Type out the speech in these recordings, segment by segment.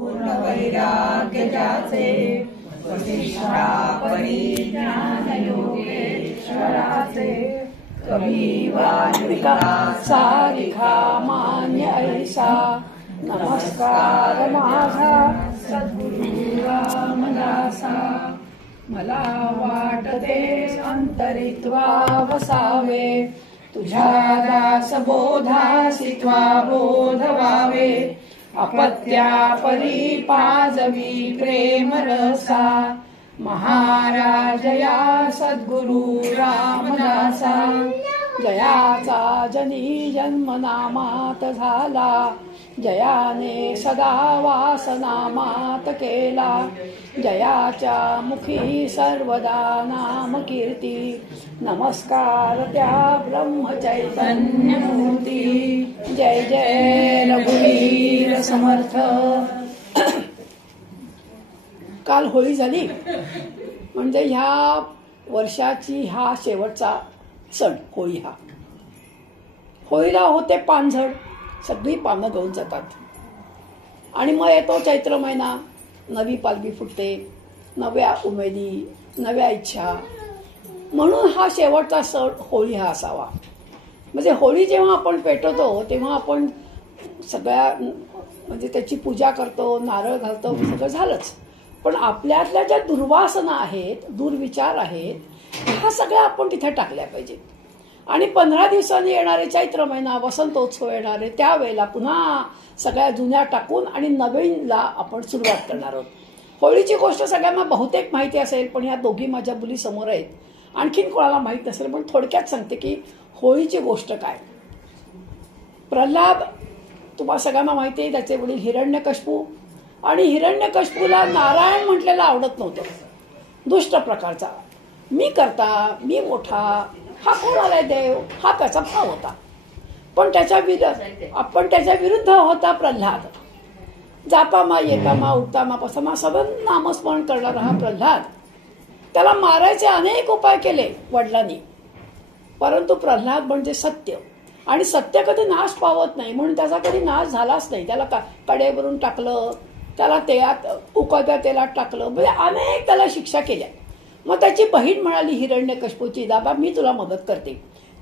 पूर्ण वैराग्य ज्याचे वसिष्ठा परिज्ञान योगेश्वराचे कवी वाल्मिका सारिखा मान्य ऐसा नमस्कार माझा सद्गुरु रामदासा मला वाटते अंतरित्वा वसावे तुझ्या दास बोधासी त्वा बोध व्हावे अपत्या परी पाजवी प्रेम रसा महाराजया सद्गुरु रामदासा जयाचा जनी जन्म नामात झाला जयाने सदा वासनामात केला जयाच्या मुखी सर्वदा नाम कीर्ती नमस्कार त्या ब्रह्मचैतन्य मूर्ती जय जय रघुवीर समर्थ. काल होळी झाली म्हणजे ह्या वर्षाची हा शेवटचा सण होळी. हा होळीला होते पानझड, सगळी पानं गळून जातात आणि मग येतो चैत्र महिना, नवी पालवी फुटते, नव्या उमेदी, नव्या इच्छा. म्हणून हा शेवटचा सण होळी हा असावा. म्हणजे होळी जेव्हा आपण पेटवतो तेव्हा आपण सगळ्या म्हणजे त्याची पूजा करतो, नारळ घालतो, सगळं झालंच. पण आपल्यातल्या ज्या दुर्वासना आहेत, दुर्विचार आहेत, ह्या सगळ्या आपण तिथे टाकल्या पाहिजेत. आणि 15 दिवसांनी येणारे चैत्र महिना, वसंतोत्सव येणारे, त्यावेळेला पुन्हा सगळ्या जुन्या टाकून आणि नवीनला आपण सुरुवात करणार आहोत. होळीची गोष्ट सगळ्यांना बहुतेक माहिती असेल, पण ह्या दोघी माझ्या मुली समोर आहेत. आणखीन कोणाला माहीत नसेल, पण थोडक्यात सांगते की होळीची गोष्ट काय. प्रल्हाद तुम्हाला सगळ्यांना माहिती आहे, त्याचे वडील हिरण्यकश्यपू, आणि हिरण्यकश्यपूला नारायण म्हटलेलं आवडत नव्हतं. दुष्ट प्रकारचा, मी करता, मी मोठा, हा कोण आलाय देव, हा त्याचा भाव होता. पण त्याच्या विरुद्ध होता प्रल्हाद. जापामा येतामा उठतामा पसामा सगळं नामस्मरण करणारा हा प्रल्हाद. त्याला मारायचे अनेक उपाय केले वडिलांनी, परंतु प्रल्हाद म्हणजे सत्य, आणि सत्य कधी नाश पावत नाही, म्हणून त्याचा कधी नाश झालाच नाही. त्याला कडेवरून टाकलं, त्याला उकळत्या तेलात टाकलं, म्हणजे अनेक त्याला शिक्षा केल्या. मग त्याची बहीण म्हणाली हिरण्यकश्यपूची, दादा मी तुला मदत करते,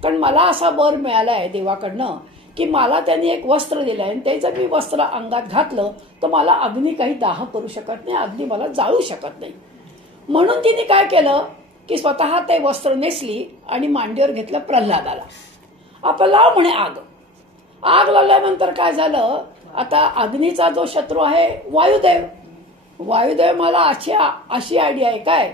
कारण मला असा वर मिळालाय देवाकडनं की मला त्यांनी एक वस्त्र दिलंय, आणि ते जर मी वस्त्र अंगात घातलं तर मला अग्नी काही दाह करू शकत नाही, अग्नी मला जाळू शकत नाही. म्हणून तिने काय केलं की स्वतः ते वस्त्र नेसली आणि मांडीवर घेतलं प्रल्हादाला. आपण लाव म्हणे आग. आग लावल्यानंतर काय झालं, आता अग्नीचा जो शत्रू आहे वायुदेव. वायुदेव मला अशी आयडिया आहे काय,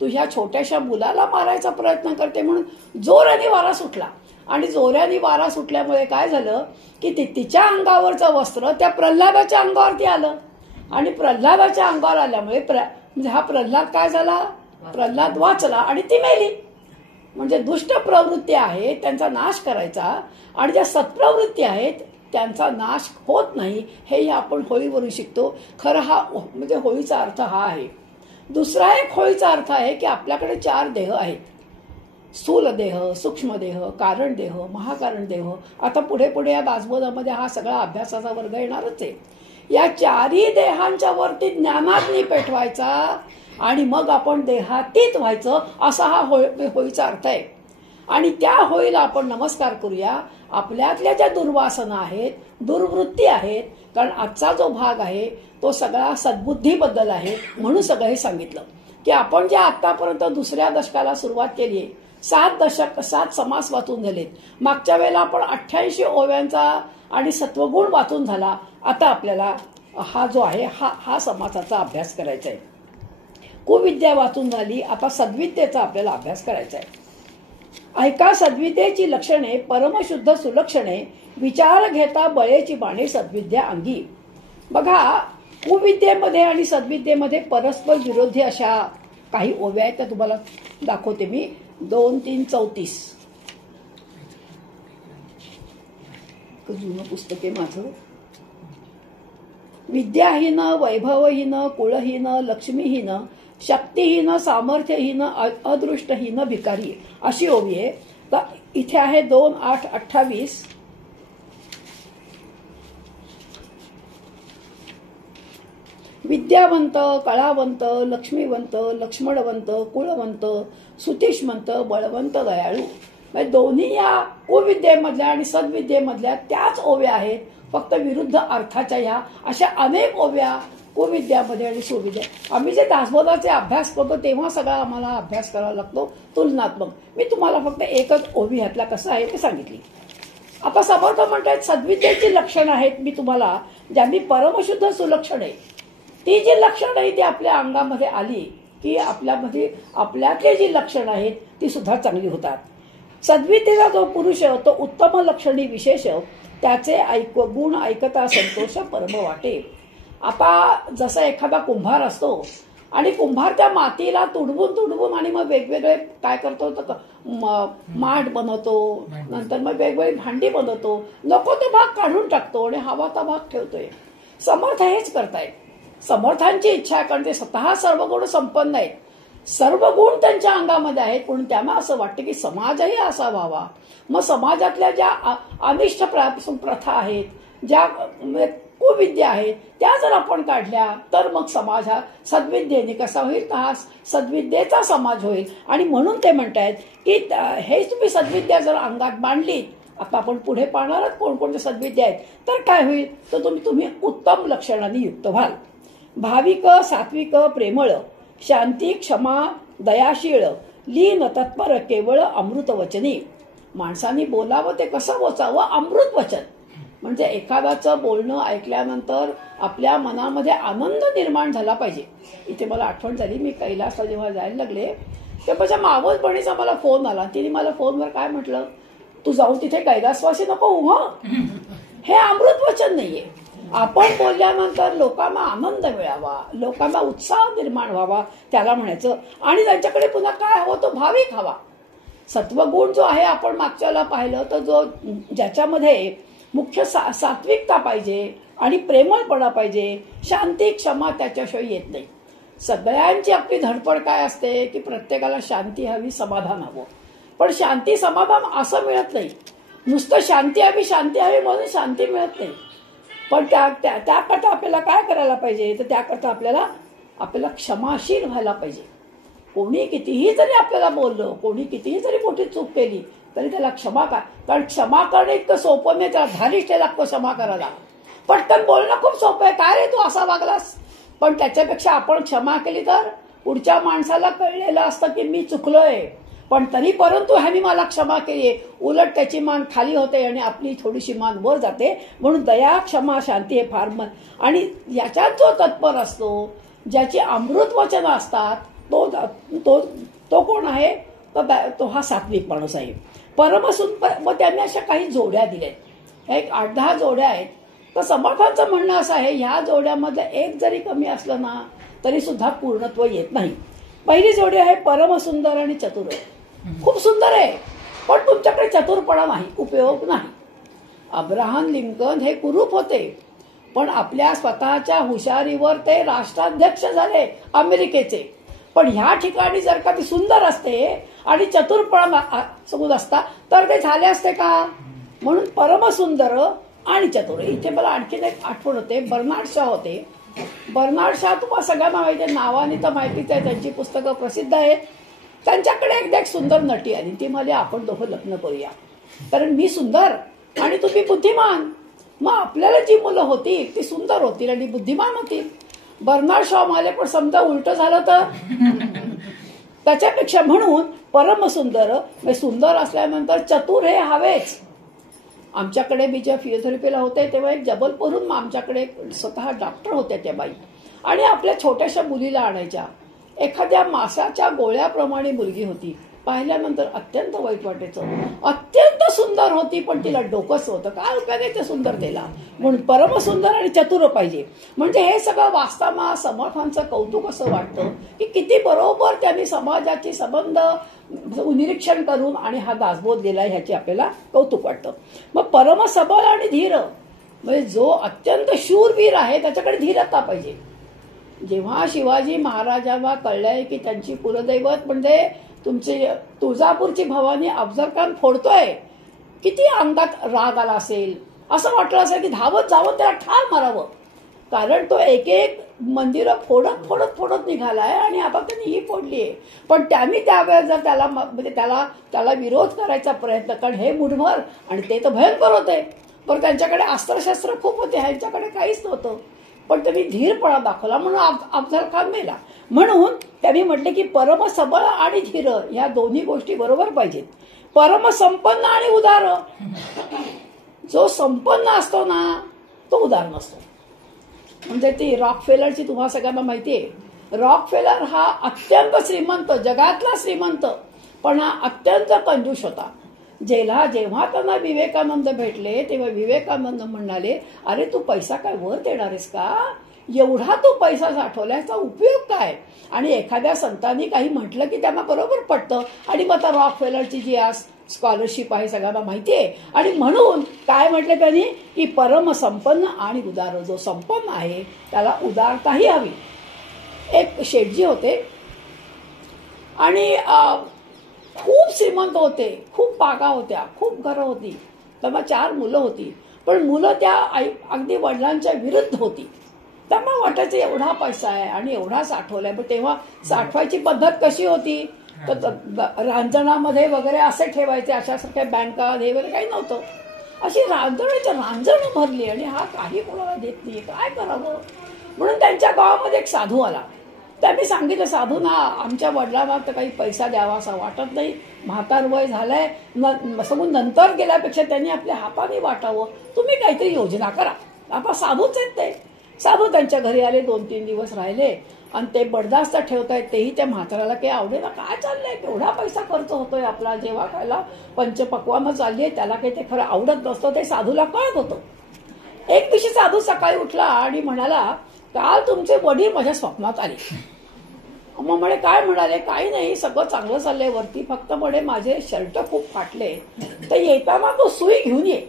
तुझ्या छोट्याशा मुलाला मारायचा प्रयत्न करते, म्हणून जोराने वारा सुटला. आणि जोराने वारा सुटल्यामुळे काय झालं की तिच्या अंगावरचं वस्त्र त्या प्रल्हादाच्या अंगावरती आलं, आणि प्रल्हादाच्या अंगावर आल्यामुळे म्हणजे हा प्रल्हाद काय झाला, प्रल्हाद वाचला आणि ती मेली. म्हणजे दुष्ट प्रवृत्ती आहे त्यांचा नाश करायचा, आणि ज्या सत्प्रवृत्ती आहेत त्यांचा नाश होत नाही, हे आपण होळीवरून शिकतो. खरं हा म्हणजे होळीचा अर्थ हा आहे. दुसरा एक होळीचा अर्थ आहे की आपल्याकडे 4 देह आहेत, स्थूल देह, सूक्ष्म देह, कारण देह, महाकारण देह. आता पुढे पुढे या दासबोधामध्ये हा सगळा अभ्यासाचा वर्ग येणारच आहे. या 4ही देहांच्या वरती ज्ञानाग्नी पेटवायचा आणि मग आपण देहातीत व्हायचं, असा हा होळीचा अर्थ आहे. आणि त्या होळीला आपण नमस्कार करूया. आपल्यातल्या ज्या दुर्वासना आहेत, दुर्वृत्ती आहेत, कारण आजचा जो भाग आहे तो सगळा सद्बुद्धीबद्दल आहे. म्हणून सगळं हे सांगितलं की आपण जे आतापर्यंत दुसऱ्या दशकाला सुरुवात केली आहे, 7 समास वाचून झालेत. मागच्या वेळेला आपण 88 ओव्यांचा आणि सत्वगुण वाचून झाला. आता आपल्याला हा जो आहे हा समासाचा अभ्यास करायचा आहे. कुविद्या वाचून झाली, आता सद्विद्येचा आपल्याला अभ्यास करायचा आहे. ऐका सद्विद्येची लक्षणे, परमशुद्ध सुलक्षणे, विचार घेता बळेची बाणे सद्विद्या अंगी. बघा, कुविद्येमध्ये आणि सद्विद्येमध्ये परस्पर विरोधी अशा काही ओव्या आहेत, त्या तुम्हाला दाखवते मी. 2, 3, 34 जुनं पुस्तक आहे माझं. विद्याहीन, वैभवहीन, कुळहीन, लक्ष्मीहीन, शक्तिहीन, सामर्थ्यहीन, अदृष्टहीन, भिकारी, अशी ओवी आहे. तर इथे आहे 2, 8, 28. विद्यावंत, कळावंत, लक्ष्मीवंत, लक्ष्मणवंत, कुळवंत, सुतीशवंत, बळवंत, दयाळू. म्हणजे दोन्ही या कुविद्येमधल्या आणि सद्विद्येमधल्या त्याच ओव्या आहेत, फक्त विरुद्ध अर्थाच्या ह्या अशा अनेक ओव्या कुविद्यामध्ये आणि सुविद्या. आम्ही जे दासबोधाचे अभ्यास करतो तेव्हा सगळा आम्हाला अभ्यास करावा लागतो तुलनात्मक. मी तुम्हाला फक्त एकच ओवी ह्यातला कसं आहे ते सांगितली. आता समर्थ म्हणतात सद्विद्येची लक्षणं आहेत, मी तुम्हाला ज्यांनी परमशुद्ध सुलक्षण आहे ती जी लक्षणं आहे ती आपल्या अंगामध्ये आली की आपल्यामध्ये आपल्यातली जी लक्षणं आहेत ती सुद्धा चांगली होतात. सद्विद्येचा जो पुरुष तो उत्तम लक्षणी विशेष त्याचे गुण ऐकता संतोष परम वाटे. आता जसा एखादा कुंभार असतो आणि कुंभार त्या मातीला तुडवून आणि मग वेगवेगळे काय करतो तर माठ बनवतो, नंतर मग वेगवेगळी भांडी बनवतो, नको तो भाग काढून टाकतो आणि हवा तो भाग ठेवतोय. समर्थ हेच करतायत. समर्थांची इच्छा आहे, कारण ते स्वतः सर्व गुण संपन्न आहेत, सर्व गुण त्यांच्या अंगामध्ये आहेत, पण त्यांना असं वाटतं की समाजही असा व्हावा. मग समाजातल्या ज्या अनिष्ट प्रथा आहेत, ज्या कुविद्या आहेत त्या जर आपण काढल्या तर मग समाज हा सद्विद्येने कसा होईल, तर हा सद्विद्येचा समाज होईल. आणि म्हणून ते म्हणतायत की हे तुम्ही सद्विद्या जर अंगात बांधलीत, आता आपण पुढे पाहणारच कोणकोणते सद्विद्या आहेत, तर काय होईल, तर तुम्ही उत्तम लक्षणांनी युक्त व्हाल. भाविक, सात्विक, प्रेमळ, शांती, क्षमा, दयाशीळ, लीन, तत्पर, केवळ, अमृत वचनी. माणसांनी बोलावं ते कसं बोचावं, अमृत वचन. म्हणजे एखाद्याचं बोलणं ऐकल्यानंतर आपल्या मनामध्ये आनंद निर्माण झाला पाहिजे. इथे मला आठवण झाली, मी कैलासला जेव्हा जायला लागले तेव्हा माझ्या मावस बहिणीचा मला फोन आला. तिने मला फोनवर काय म्हटलं, तू जाऊन तिथे कैलासवासी नको उभं. हे अमृत वचन नाहीये. आपण बोलल्यानंतर लोकांना आनंद मिळावा, लोकांना उत्साह निर्माण व्हावा, त्याला म्हणायचं. आणि त्यांच्याकडे पुन्हा काय हवं, तो भाविक हवा. सत्वगुण जो आहे आपण मागच्याला पाहिलं तर जो ज्याच्यामध्ये मुख्य सात्विकता पाहिजे आणि प्रेमळपणा पाहिजे, शांती, क्षमा त्याच्याशिवाय येत नाही. सगळ्यांची आपली धडपड काय असते की प्रत्येकाला शांती हवी, समाधान हवं. पण शांती समाधान असं मिळत नाही. नुसतं शांती हवी म्हणून शांती मिळत नाही. पण त्याकरता आपल्याला काय करायला पाहिजे, तर त्याकरता आपल्याला क्षमाशील व्हायला पाहिजे. कोणी कितीही जरी आपल्याला बोललं, कोणी कितीही जरी मोठी चूक केली तरी त्याला क्षमा कर. कारण क्षमा करणं इतकं सोपं नाही, त्याला धारिष्ठ लागतं क्षमा करायला. पटकन बोलणं खूप सोपं आहे, काय रे तू असा वागलास. पण त्याच्यापेक्षा आपण क्षमा केली तर पुढच्या माणसाला कळलेलं असतं की मी चुकलोय, पण तरी परंतु ह्यानी मला क्षमा केली, उलट त्याची मान खाली होते आणि आपली थोडीशी मान वर जाते. म्हणून दया, क्षमा, शांती हे फार आणि याच्यात जो तत्पर असतो, ज्याची अमृत वचनं असतात, तो कोण आहे, तो हा सात्विक माणूस आहे. परमसुंदर. मग त्यांनी अशा काही जोड्या दिल्यात, एक 8-10 जोड्या आहेत. तर समर्थांचं म्हणणं असं आहे, ह्या जोड्यामध्ये एक जरी कमी असलं ना तरी सुद्धा पूर्णत्व येत नाही. पहिली जोडी आहे परमसुंदर आणि चतुर. खूप सुंदर आहे, पण तुमच्याकडे चतुरपणा नाही, उपयोग नाही. अब्राहम लिंकन हे कुरूप होते, पण आपल्या स्वतःच्या हुशारीवर ते राष्ट्राध्यक्ष झाले अमेरिकेचे. पण ह्या ठिकाणी जर का ती सुंदर असते आणि चतुरपणा सगुण असता तर ते झाले असते का. म्हणून परमसुंदर आणि चतुर. इथे मला आणखीन एक आठवण होते, बर्नार्ड शॉ होते. बर्नार्ड शॉ तुम्हाला सगळ्यांना माहिती आहे, नावाने तर माहितीच आहे, त्यांची पुस्तकं प्रसिद्ध आहेत. त्यांच्याकडे एकदा एक सुंदर नटी आली, ती म्हणाली आपण दोघं लग्न करूया, कारण मी सुंदर आणि तुम्ही बुद्धिमान. मग आपल्याला जी मुलं होती ती सुंदर होतील आणि बुद्धिमान होतील. बर्नार्ड शॉ म्हणाले पण समजा उलट झालं तर. त्याच्यापेक्षा म्हणून परमसुंदर, सुंदर असल्यानंतर चतुर हे हवेच. आमच्याकडे मी जेव्हा फिजिओथेरपीला होते तेव्हा एक जबलपूरहून आमच्याकडे स्वतः डॉक्टर होत्या त्या बाई, आणि आपल्या छोट्याशा मुलीला आणायच्या. एखाद्या मासाच्या गोळ्याप्रमाणे मुलगी होती. पाहिल्यानंतर अत्यंत वाईट वाटायचं. अत्यंत सुंदर होती पण तिला डोकंच होतं, काय उपयोगायचं सुंदरतेला. म्हणून परमसुंदर आणि चतुर पाहिजे. म्हणजे हे सगळं वाचताना समर्थांचं कौतुक असं वाटतं की किती बरोबर त्यांनी समाजाची संबंध निरीक्षण करून आणि हा दासबोध दिला, ह्याची आपल्याला कौतुक वाटतं. मग परमसबळ आणि धीर, म्हणजे जो अत्यंत शूरवीर आहे त्याच्याकडे धीरता पाहिजे. जेव्हा शिवाजी महाराजांना कळलंय की त्यांची कुलदैवत म्हणजे तुमची तुळजापूरची भवानी अफजलखान फोडतोय, किती अंगात राग आला असेल, असं वाटलं असेल की धावत जावं त्याला ठार मारावं. कारण तो एक मंदिरं फोडत फोडत फोडत निघालाय आणि आता त्यांनी ही फोडली आहे. पण त्यांनी त्यावेळेस जर त्याला म्हणजे त्याला विरोध करायचा प्रयत्न, कारण हे मुठभर आणि ते तर भयंकर होते, पण त्यांच्याकडे अस्त्रशस्त्र खूप होते, ह्यांच्याकडे काहीच नव्हतं. पण त्यांनी धीरपणा दाखवला म्हणून अफजल खान मेला. म्हणून त्यांनी म्हटले की परमसबळ आणि धीर या दोन्ही गोष्टी बरोबर पाहिजेत. परमसंपन्न आणि उदार. जो संपन्न असतो ना तो उदार नसतो. म्हणजे ती रॉकफेलरची तुम्हाला सगळ्यांना माहिती आहे. रॉकफेलर हा अत्यंत श्रीमंत, जगातला श्रीमंत, पण हा अत्यंत कंजूस होता. जेव्हा त्यांना विवेकानंद भेटले तेव्हा विवेकानंद म्हणाले, अरे तू पैसा काय वर देणार आहेस का? एवढा तू पैसा साठवल्याचा उपयोग काय? आणि एखाद्या संतांनी काही म्हटलं की त्यांना बरोबर पटतं. आणि मग आता रॉकफेलरची जी आज स्कॉलरशिप आहे सगळ्यांना माहिती आहे. आणि म्हणून काय म्हटलं त्यांनी की परमसंपन्न आणि उदार. जो संपन्न आहे त्याला उदारताही हवी. एक शेठजी होते आणि खूप श्रीमंत होते, खूप बागा होत्या, खूप घरं होती, त्यांना 4 मुलं होती. पण मुलं त्या अगदी वडिलांच्या विरुद्ध होती. त्यांना वाटायचं एवढा पैसा आहे आणि एवढा साठवलाय. पण तेव्हा साठवायची पद्धत कशी होती, तर रांजणामध्ये वगैरे असे ठेवायचे, अशासारख्या बँका हे वगैरे काही नव्हतं. अशी रांजणं भरली आणि हा काही कोणाला देत नाही, काय करावं. म्हणून त्यांच्या गावामध्ये एक साधू आला. त्यांनी सांगितलं, साधू ना आमच्या वडिलांना तर काही पैसा द्यावा असं वाटत नाही, म्हातार वय झालंय, सगून नंतर गेल्यापेक्षा त्यांनी आपल्या हाताने वाटावं, तुम्ही काहीतरी योजना करा. आता साधूच आहेत ते. साधू त्यांच्या घरी आले, 2-3 दिवस राहिले आणि ते बडदास्त ठेवतायत. तेही त्या म्हाताराला काही आवडेना, काय चाललंय, केवढा पैसा खर्च होतोय आपला, जेव्हा खायला पंचपक्वानं चालली आहे त्याला काही ते खरं आवडत नसतं, ते साधूला कळत होतं. एक दिवशी साधू सकाळी उठला आणि म्हणाला, काल तुमचे वडील माझ्या स्वप्नात आले. मग म्हणे काय म्हणाले, काही नाही, सगळं चांगलं चाललंय वरती, फक्त म्हणे माझे शर्ट खूप फाटले, तर येताना तो सुई घेऊन ये.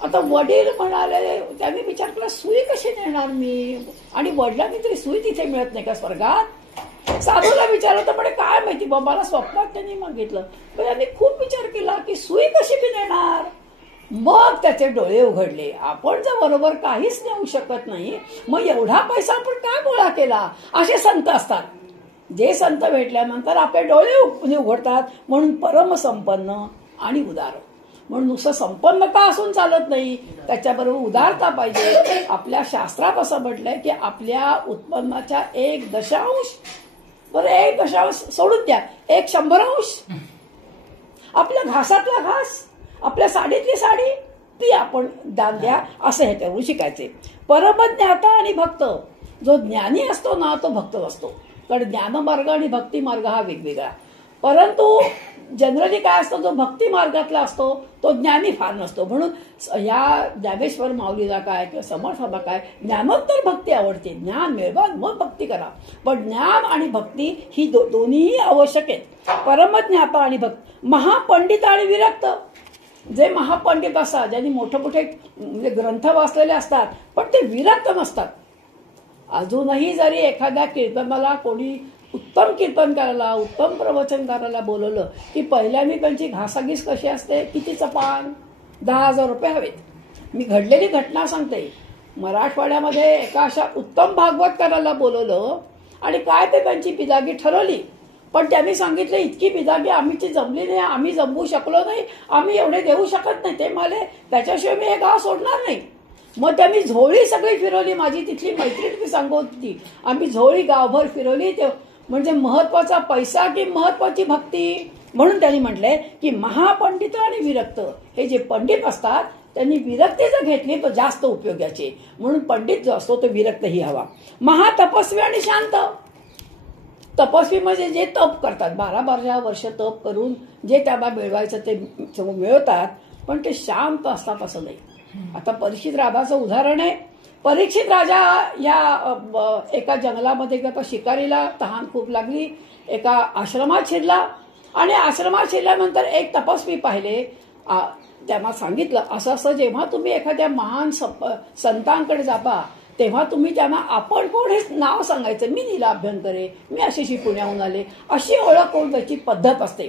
आता वडील म्हणाले, त्यांनी विचार केला सुई कशी नेणार मी, आणि वडिलांनी तरी सुई तिथे मिळत नाही का स्वर्गात. साधूला विचारलं तर म्हणे काय माहिती बाबा, मला स्वप्नात त्यांनी मागितलं. पण त्यांनी खूप विचार केला की सुई कशी मी नेणार. मग त्याचे डोळे उघडले, आपण जर बरोबर काहीच नेऊ शकत नाही, मग एवढा पैसा आपण का गोळा केला. असे संत असतात, जे संत भेटल्यानंतर आपले डोळे उघडतात. म्हणून परमसंपन्न आणि उदार. म्हणून नुसतं संपन्नता असून चालत नाही, त्याच्याबरोबर उदारता पाहिजे. आपल्या शास्त्रात असं म्हटलंय की आपल्या उत्पन्नाच्या 1/10 बरं 1/10 सोडून द्या, 1/100 आपल्या घासातला घास, आपल्या साडीतली साडी ती आपण दान द्या, असं ह्याच्यावरून शिकायचे. परमज्ञाता आणि भक्त. जो ज्ञानी असतो ना तो भक्त असतो, कारण ज्ञानमार्ग आणि भक्ती मार्ग हा वेगवेगळा. परंतु जनरली काय असतं, जो भक्ती मार्गातला असतो तो ज्ञानी फार नसतो. म्हणून या ज्ञानेश्वर माऊलीला काय किंवा समर्थाला काय, ज्ञानोत्तर भक्ती आवडते, ज्ञान मिळवा मग भक्ती करा. पण ज्ञान आणि भक्ती ही दोन्हीही आवश्यक आहेत. परमज्ञाता आणि भक्त. महापंडित आणि विरक्त. जे महापंडित असतात, ज्यांनी मोठे मोठे म्हणजे ग्रंथ वाचलेले असतात, पण ते विरक्त नसतात. अजूनही जरी एखाद्या कीर्तनाला कोणी उत्तम कीर्तन करायला, उत्तम प्रवचन करायला बोलवलं की पहिल्यांदा त्यांची घासाघीस कशी असते, कितीचं पान, 10,000 रुपये हवेत. मी घडलेली घटना सांगते. मराठवाड्यामध्ये एका अशा उत्तम भागवत करायला बोलवलं आणि काय ते त्यांची बिदागी ठरवली. पण त्यांनी सांगितलं इतकी बिदागी आम्हीची जमली नाही, आम्ही जमवू शकलो नाही, आम्ही एवढे देऊ शकत नाही. ते म्हणाले त्याच्याशिवाय मी हे गाव सोडणार नाही. मग त्यांनी झोळी सगळी फिरवली. माझी तिथली मैत्रीण मी सांगत होती, आम्ही झोळी गावभर फिरवली. ते म्हणजे महत्वाचा पैसा की महत्वाची भक्ती. म्हणून त्यांनी म्हटलंय की महापंडित आणि विरक्त. हे जे पंडित असतात त्यांनी विरक्ती जर घेतली तर जास्त उपयोगाचे. म्हणून पंडित जो असतो तो विरक्तही हवा. महातपस्वी आणि शांत. तपस्वी म्हणजे जे तप करतात, 12-12 वर्ष तप करून जे त्यांना मिळवायचं ते मिळवतात, पण ते शांत असतात असं नाही. आता परीक्षित राजाचं उदाहरण आहे. परीक्षित राजा या एका जंगलामध्ये गेला, शिकारीला तहान खूप लागली, एका आश्रमात शिरला आणि आश्रमात शिरल्यानंतर एक तपस्वी पाहिले. त्यांना सांगितलं असं असं जेव्हा तुम्ही एखाद्या महान संतांकडे जाता तेव्हा तुम्ही त्यांना आपण कोण हे नाव सांगायचं. मी नीलाभ्यंकरे, मी अशी पुण्याहून आले, अशी ओळख करून त्याची पद्धत असते.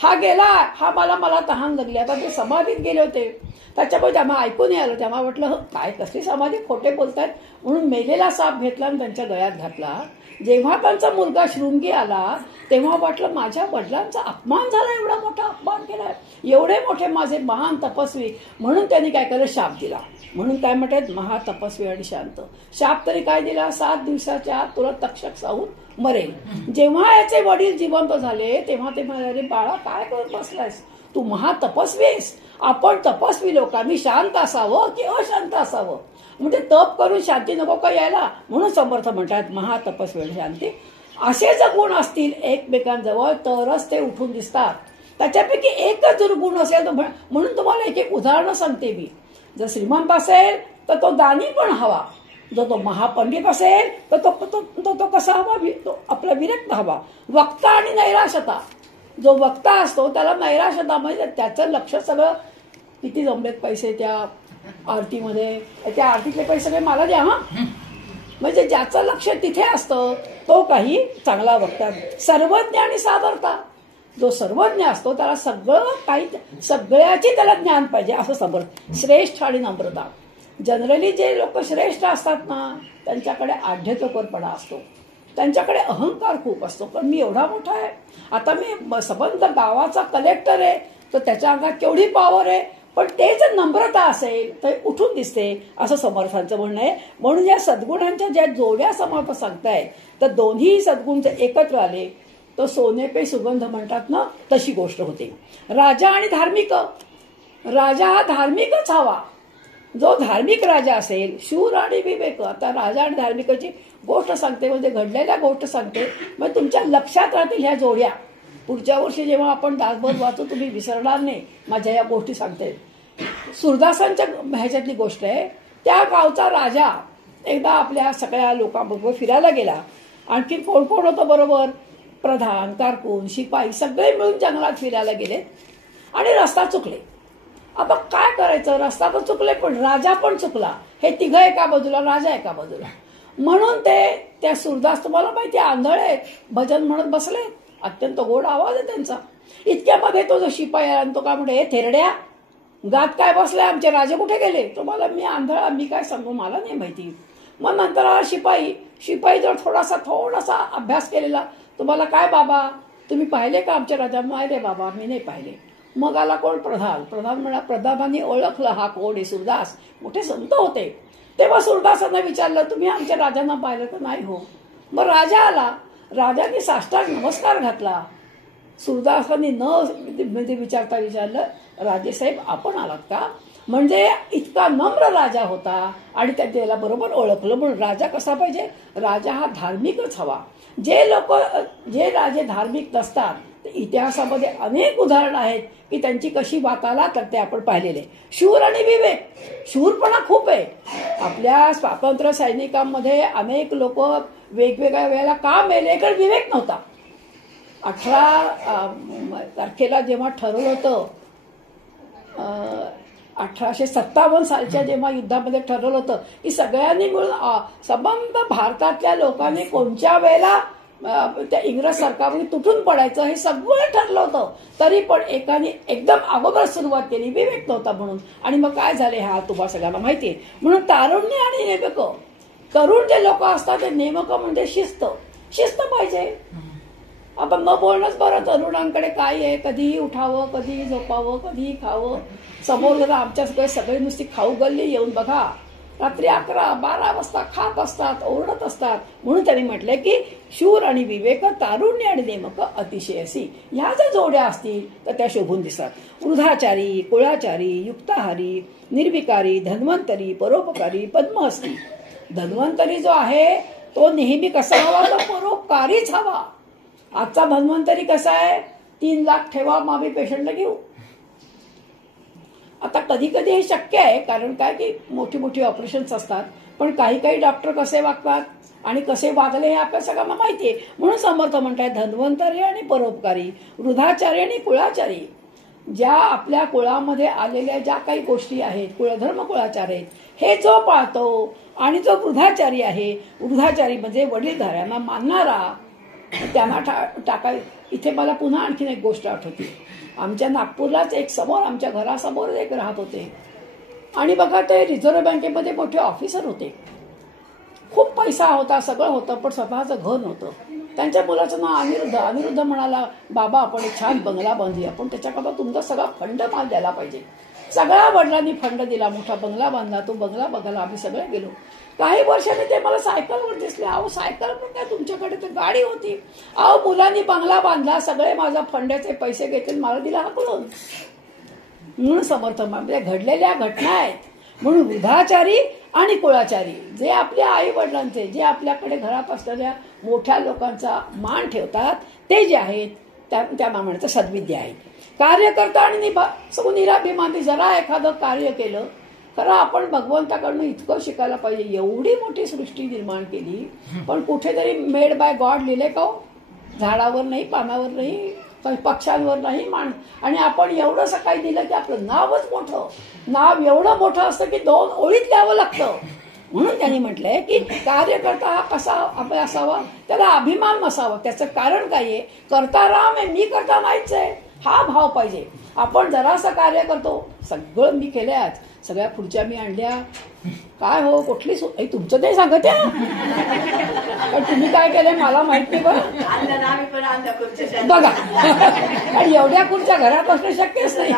हा गेला, हा मला तहान लागली. आता ते समाधीत गेले होते, त्याच्यामुळे त्यांना ऐकून नाही आलं. तेव्हा म्हटलं काय कसली समाधी, खोटे बोलतायत. म्हणून मेलेला साप घेतला आणि त्यांच्या गळ्यात घातला. जेव्हा त्यांचा मुलगा शृंगी आला तेव्हा वाटलं माझ्या वडिलांचा अपमान झाला, एवढा मोठा अपमान केलाय, एवढे मोठे माझे महान तपस्वी. म्हणून त्यांनी काय केलं, शाप दिला. म्हणून काय म्हणतात, महातपस्वी आणि शांत. शाप तरी काय दिला, 7 दिवसाच्या आत तुला तक्षक चावून मरेल. जेव्हा याचे वडील जिवंत झाले तेव्हा ते म्हणाले, बाळा काय करत बसलायस, तू महातपस्वी आहेस. आपण तपस्वी लोकांनी शांत असावं की अशांत असावं, म्हणजे तप करून शांती नको का यायला. म्हणून समर्थ म्हणतात महातपस्वी आणि शांती. असे जर गुण असतील एकमेकांजवळ तरच ते उठून दिसतात. त्याच्यापैकी एकच जर गुण असेल तर म्हणून तुम्हाला एक एक उदाहरणं सांगते मी. जर श्रीमंत असेल तर तो दानी पण हवा, जो तो महापंडित असेल तर तो कसा हवा, तो आपला विरक्त हवा. वक्ता आणि नैराश्यता, जो वक्ता असतो त्याला नैराश्यता, म्हणजे त्याचं लक्ष सगळं किती जमलेत पैसे त्या आरतीमध्ये, त्या आरतीतले पैसे सगळे मला द्या हा, म्हणजे ज्याचं लक्ष तिथे असतं तो काही चांगला वक्ता. सर्वज्ञ आणि सादरता, जो सर्वज्ञ असतो त्याला सगळं काही, सगळ्याची त्याला ज्ञान पाहिजे असं समर्थ. श्रेष्ठ आणि नम्रता, जनरली जे लोक श्रेष्ठ असतात ना त्यांच्याकडे आढ्यचोकरपणा असतो, त्यांच्याकडे अहंकार खूप असतो. पण मी एवढा मोठा आहे, आता मी संबंध गावाचा कलेक्टर आहे, तर त्याच्या अंगात केवढी पॉवर आहे. पण ते जर नम्रता असेल तर उठून दिसते असं समर्थांचं म्हणणं आहे. म्हणून या सद्गुणांच्या ज्या जोड्या समर्थ सांगताय, तर दोन्ही सद्गुण जर एकत्र आले तर सोने पे सुगंध म्हणतात ना, तशी गोष्ट होते. राजा आणि धार्मिक, राजा हा धार्मिकच हवा. जो धार्मिक राजा असेल, शूर आणि विवेक. आता राजा आणि धार्मिकाची गोष्ट सांगते, म्हणजे घडलेल्या गोष्ट सांगते, मग तुमच्या लक्षात राहतील ह्या जोड्या. पुढच्या वर्षी जेव्हा आपण दासबोध वाचू तुम्ही विसरणार नाही माझ्या या गोष्टी सांगते. सूरदासांच्या ह्याच्यातली गोष्ट आहे. त्या गावचा राजा एकदा आपल्या सगळ्या लोकांबरोबर फिरायला गेला. आणखी कोण कोण होतं बरोबर, प्रधान, कारकून, शिपाई सगळे मिळून जंगलात फिरायला गेले आणि रस्ता चुकले. आता काय करायचं, रस्ता तर चुकले पण राजा पण चुकला. हे तिघं एका बाजूला, राजा एका बाजूला. म्हणून ते त्या सूरदास, तुम्हाला माहिती आंधळ आहेत, भजन म्हणत बसले. अत्यंत गोड आवाज आहे त्यांचा. इतक्यामध्ये तो जो शिपाई आला तो काय म्हणतो, हे थेरड्या गात काय बसलाय, आमचे राजे कुठे गेले. तुम्हाला मी आंधळा, मी काय सांगू, मला नाही माहिती. मग नंतर आला शिपाई जर थोडासा अभ्यास केलेला. तुम्हाला काय बाबा, तुम्ही पाहिले का आमच्या राजा. नाही रे बाबा, मी नाही पाहिले. मग आला कोण, प्रधान म्हणा. प्रधानांनी ओळखलं हा कोण आहे, सूरदास, मोठे संत होते. तेव्हा सूरदासांना विचारलं, तुम्ही आमच्या राजांना पाहिलं तर नाही. हो. मग राजा आला, राजाने साष्टांग नमस्कार घातला. सूरदासांनी म्हणजे विचारलं, राजेसाहेब आपण आलात का. म्हणजे इतका नम्र राजा होता आणि त्याला बरोबर ओळखलं. म्हणून राजा कसा पाहिजे, राजा हा धार्मिकच हवा. जे राजे धार्मिक नसतात, इतिहासामध्ये अनेक उदाहरणं आहेत की त्यांची कशी बात आला तर ते आपण पाहिलेले. शूर आणि विवेक, शूरपणा खूप आहे. आपल्या स्वातंत्र्य सैनिकांमध्ये अनेक लोक वेगवेगळ्या वेळेला का मेले, कारण विवेक नव्हता. 18 तारखेला जेव्हा ठरवलं होतं, 1857 सालच्या जेव्हा युद्धामध्ये ठरवलं होतं की सगळ्यांनी मिळून संबंध भारतातल्या लोकांनी कोणत्या वेळेला त्या इंग्रज सरकारने तुटून पडायचं हे सगळं ठरलं होतं. तरी पण एकाने एकदम अगोदर सुरुवात केली, विवेक नव्हता म्हणून. आणि मग काय झाले हा तुम्हाला सगळ्यांना माहितीये. म्हणून तारुण्य आणि नेमक, तरुण जे लोक असतात ते नेमक म्हणजे शिस्त पाहिजे. आपण न बोलणंच बरं. तरुणांकडे काय आहे, कधीही उठावं, कधीही झोपावं, कधीही खावं. समोर जरा आमच्या सगळे नुसती खाऊ गल्ली येऊन बघा, रात्री 11-12 वाजता खात असतात, ओरडत असतात. म्हणून त्यांनी म्हटलंय की शूर आणि विवेक, तारुण्य आणि नेमक अतिशय असी. ह्या जर जोड्या असतील तर त्या शोभून दिसतात. वृद्धाचारी, कुळाचारी, युक्ताहारी, निर्विकारी, धन्वंतरी, परोपकारी, पद्महस्ती. धन्वंतरी जो आहे तो नेहमी कसा हवा, तर परोपकारीच हवा. आजचा धन्वंतरी कसा आहे, 3 लाख ठेवा मग आम्ही पेशंटला घेऊ. आता कधी कधी हे शक्य आहे, कारण काय की मोठी ऑपरेशन्स असतात. पण काही डॉक्टर कसे वागतात आणि कसे वागले हे आपल्या सगळ्यांना माहिती आहे. म्हणून समर्थ म्हणतात धन्वंतरी आणि परोपकारी, वृद्धाचारी आणि कुळाचारी. ज्या आपल्या कुळामध्ये आलेल्या ज्या काही गोष्टी आहेत, कुळधर्म कुळाचार आहेत, हे जो पाळतो आणि जो वृद्धाचारी आहे, वृद्धाचारी म्हणजे वडीलधाऱ्यांना मानणारा, त्यांना टाकाय. इथे मला पुन्हा आणखीन एक गोष्ट आठवते. आमच्या नागपूरलाच एक समोर आमच्या घरासमोर एक राहत होते आणि बघा ते रिझर्व्ह बँकेमध्ये मोठे ऑफिसर होते. खूप पैसा होता, सगळं होतं, पण स्वतःचं घर नव्हतं. त्यांच्या मुलाचं नाव अनिरुद्ध. अनिरुद्ध म्हणाला, बाबा आपण एक छान बंगला बांधूया, पण त्याच्याकरता तुमचा सगळा फंड मला द्यायला पाहिजे. सगळ्या वडिलांनी फंड दिला, मोठा बंगला बांधला. तो बंगला बघायला आम्ही सगळे गेलो. काही वर्षांनी ते मला सायकलवर दिसले. अहो सायकल पण काय, तुमच्याकडे तर गाडी होती. अहो मुलांनी बंगला बांधला, सगळे माझ्या फंडाचे पैसे घेतले, मला दिला हाकलून. म्हणून समर्थ म्हणजे घडलेल्या घटना आहेत. म्हणून वृद्धाचारी आणि कुळाचारी जे आपल्या आई वडिलांचे, जे आपल्याकडे घरात असलेल्या मोठ्या लोकांचा मान ठेवतात, ते जे आहेत त्यांना म्हणायचं सद्विद्या आहेत. कार्यकर्ता आणि निराभिमानी जरा एखादं कार्य केलं, खरं आपण भगवंताकडनं इतकं शिकायला पाहिजे. एवढी मोठी सृष्टी निर्माण केली, पण कुठेतरी मेड बाय गॉड लिहिले का हो? झाडावर नाही, पानावर नाही, पक्ष्यांवर नाही मान. आणि आपण एवढं सकाळी दिलं की आपलं नावच मोठं. नाव एवढं मोठं असतं की 2 ओळीत लिहावं लागतं. म्हणून त्यांनी म्हटलंय की कार्यकर्ता हा कसा आपला असावा, त्याला अभिमान नसावा. त्याचं कारण काय आहे? करता राम आहे, मी करता नाहीच आहे, हा भाव पाहिजे. आपण जरासं कार्य करतो, सगळं मी केलंय, आज सगळ्या पुढच्या मी आणल्या, काय हो कुठली तुमचं ते सांगत या, पण तुम्ही काय केलंय मला माहित नाही बघा. आणि एवढ्या खुर्च्या घरात असणं शक्यच नाही.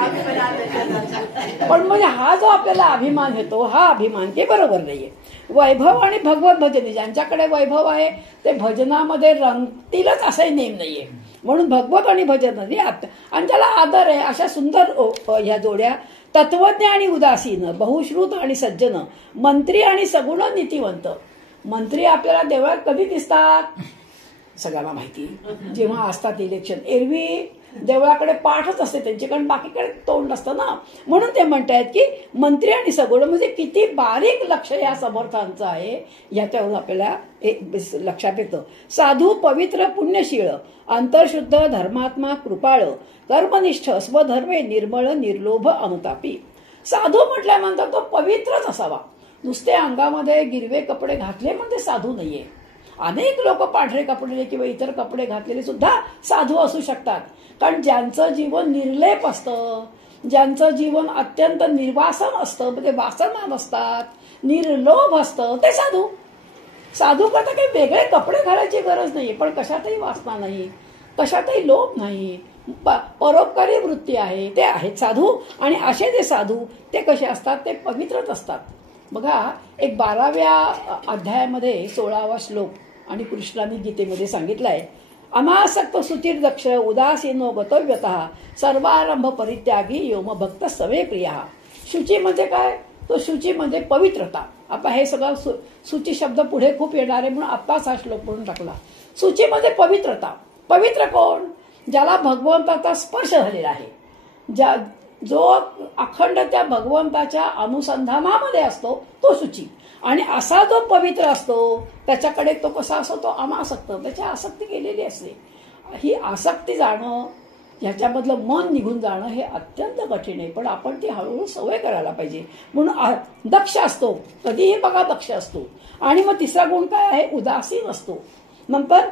पण म्हणजे हा जो आपल्याला अभिमान येतो, हा अभिमान ते बरोबर नाहीये. वैभव आणि भगवत भजनी, ज्यांच्याकडे वैभव आहे ते भजनामध्ये रंगतीलच असंही नेम नाहीये. म्हणून भगवत आणि भजन आणि त्याला आदर आहे. अशा सुंदर ह्या जोड्या, तत्वज्ञ आणि उदासीन, बहुश्रुत आणि सज्जन, मंत्री आणि सगुण नीतिवंत. मंत्री आपल्याला देवळात कधी दिसतात? सगळ्यांना माहिती, जेव्हा असतात इलेक्शन. एरवी देवळाकडे पाठच असते त्यांची, कारण बाकीकडे तोंड नसतं ना. म्हणून ते म्हणतायत की मंत्री आणि सगुण, म्हणजे किती बारीक लक्ष या समर्थांचं आहे याच्यावरून आपल्याला लक्षात येतं. साधू, पवित्र, पुण्यशीळ, अंतर्शुद्ध, धर्मात्मा, कृपाळ, कर्मनिष्ठ, स्वधर्मे, निर्मळ, निर्लोभ, अनुतापी. साधू म्हटल्यानंतर तो पवित्रच असावा. नुसते अंगामध्ये गिरवे कपडे घातले म्हणजे साधू नाहीये. अनेक लोक पांढरे कपडे किंवा इतर कपडे घातलेले सुद्धा साधू असू शकतात. कारण ज्यांचं जीवन निर्लेप असतं, ज्यांचं जीवन अत्यंत निर्वासन असतं, म्हणजे वासना नसतात, निर्लोभ असतं, ते साधू. साधू करता काही वेगळे कपडे घालायची गरज नाही, पण कशातही वासना नाही, कशातही लोभ नाही, परोपकारी वृत्ती आहे, ते आहेत साधू. आणि असे जे साधू ते कसे असतात? ते पवित्रच असतात. बघा, एक 12व्या अध्यायामध्ये 16वा श्लोक आणि कृष्णाने गीतेमध्ये सांगितलंय, अनासक्त सुचिर दक्ष, उदासीनो गतव्यतः, सर्वारंभ परित्यागी, योम भक्त सवे प्रिया. शुची म्हणजे काय? तो शुची म्हणजे पवित्रता. आता हे सगळं सूची शब्द पुढे खूप येणार आहे, म्हणून आत्ताच हा श्लोक म्हणून टाकला. सूची म्हणजे पवित्रता. पवित्र कोण? ज्याला भगवंताचा स्पर्श झालेला आहे, जो अखंड त्या भगवंताच्या अनुसंधानामध्ये असतो, तो शुची. आणि असा जो पवित्र असतो त्याच्याकडे तो कसा असतो? तो अनासक्त, त्याची आसक्ती केलेली असते. ही आसक्ती जाणं, ह्याच्यामधलं मन निघून जाणं हे अत्यंत कठीण आहे, पण आपण ती हळूहळू सवय करायला पाहिजे. म्हणून दक्ष असतो, कधीही बघा दक्ष असतो. आणि मग तिसरा गुण काय आहे? उदासीन असतो. नंतर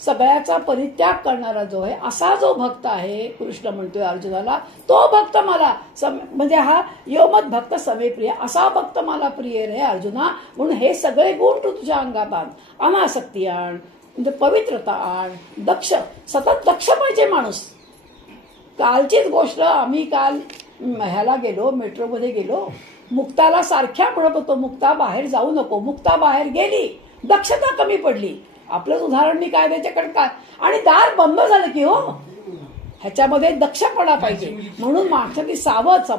सगळ्याचा परित्याग करणारा जो आहे, असा जो भक्त आहे, कृष्ण म्हणतोय अर्जुनाला, तो भक्त मला म्हणजे हा योमत भक्त समे प्रिय, असा भक्त मला प्रिय रे अर्जुना. म्हणून हे सगळे गुण तू तुझ्या अंगात आण. अनासक्ती आण, म्हणजे पवित्रता आण, दक्ष, सतत दक्ष पाहिजे माणूस. कालचीच गोष्ट, आम्ही काल ह्याला गेलो, मेट्रोमध्ये गेलो, मुक्ताला सारख्या म्हणत होतो, मुक्ता बाहेर जाऊ नको. मुक्ता बाहेर गेली, दक्षता कमी पडली. आपलंच उदाहरण मी काय त्याच्याकडे काय, आणि दार बंद झालं की हो, ह्याच्यामध्ये दक्षपणा पाहिजे. म्हणून माणसाची सावध,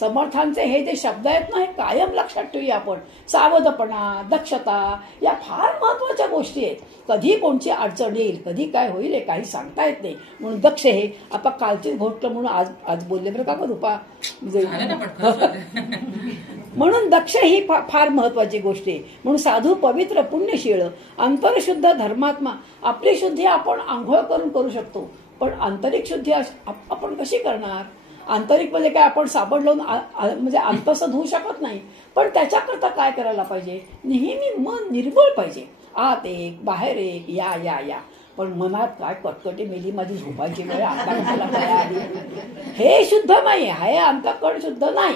समर्थांचे हे जे शब्द आहेत ना, हे कायम लक्षात ठेवूया आपण. सावधपणा, दक्षता या फार महत्वाच्या गोष्टी आहेत. कधी कोणची अडचण येईल, कधी काय होईल हे काही सांगता येत नाही. म्हणून दक्ष हे आता कालचीच गोष्ट म्हणून आज बोलले बरं का रूपा. म्हणून दक्ष ही फार महत्वाची गोष्ट आहे. म्हणून साधू, पवित्र, पुण्यशीळ, अंतरशुद्ध, धर्मात्मा. आपली शुद्धी आपण आंघोळ करून करू शकतो, पण आंतरिक शुद्धी आपण कशी करणार? आंतरिक म्हणजे काय? आपण साबण लावून म्हणजे अंतस धुवू शकत नाही. पण त्याच्याकरता काय करायला पाहिजे? नेहमी मन निर्मळ पाहिजे. आत एक, बाहेर एक, या या या. पण मनात काय कटकटी मेली माझी झोपायची वेळ, आता मला काय आली, हे शुद्ध नाही, हे अंतःकरण शुद्ध नाही.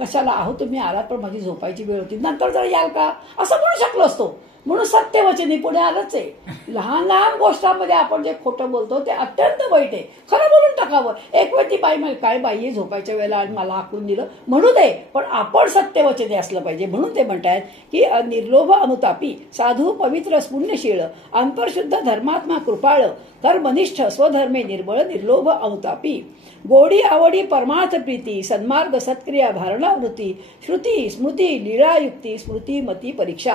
कशाला आहो तुम्ही आलात पण माझी झोपायची वेळ होती, नंतर जर याल का असं म्हणू शकलो असतो. म्हणून सत्यवचनी पुढे आलंच आहे. लहान लहान गोष्टांमध्ये आपण जे खोटं बोलतो ते अत्यंत वाईट आहे. खरं बोलून टाकावं. एक वेळ ती बाई काय बाई झोपायच्या वेळेला आणि मला हाकून दिलं म्हणू दे, पण आपण सत्यवचनी असलं पाहिजे. म्हणून ते म्हणतायत की निर्लोभ अनुतापी साधू पवित्र पुण्यशीळ अंतरशुद्ध धर्मात्मा कृपाळ कर्मनिष्ठ स्वधर्मे निर्बळ निर्लोभ अनुतापी गोडी आवडी परमार्थ प्रीती सन्मार्ग सत्क्रिया धारणावृत्ती श्रुती स्मृती लीळायुक्ती स्मृती मती परीक्षा.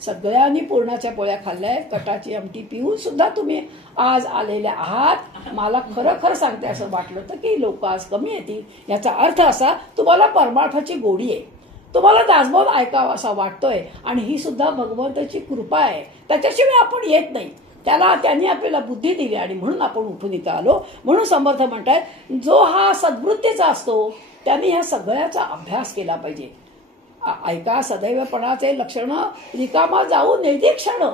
सगळ्यांनी पूर्णाच्या पोळ्या खाल्ल्याय, कटाची आमटी पिऊन सुद्धा तुम्ही आज आलेल्या आहात. मला खरं सांगते असं वाटलं होतं की लोक आज कमी येतील. याचा अर्थ असा तुम्हाला परमार्थाची गोडी आहे, तुम्हाला दासबोध ऐकावा असा वाटतोय आणि ही सुद्धा भगवंताची कृपा आहे. त्याच्याशिवाय आपण येत नाही. त्यांनी आपल्याला बुद्धी दिली आणि म्हणून आपण उठून इथं आलो. म्हणून समर्थ म्हणतात जो हा सद्वृत्तीचा असतो त्यांनी ह्या सगळ्याचा अभ्यास केला पाहिजे. ऐका, सदैवपणाचे लक्षण रिकामा जाऊ क्षण.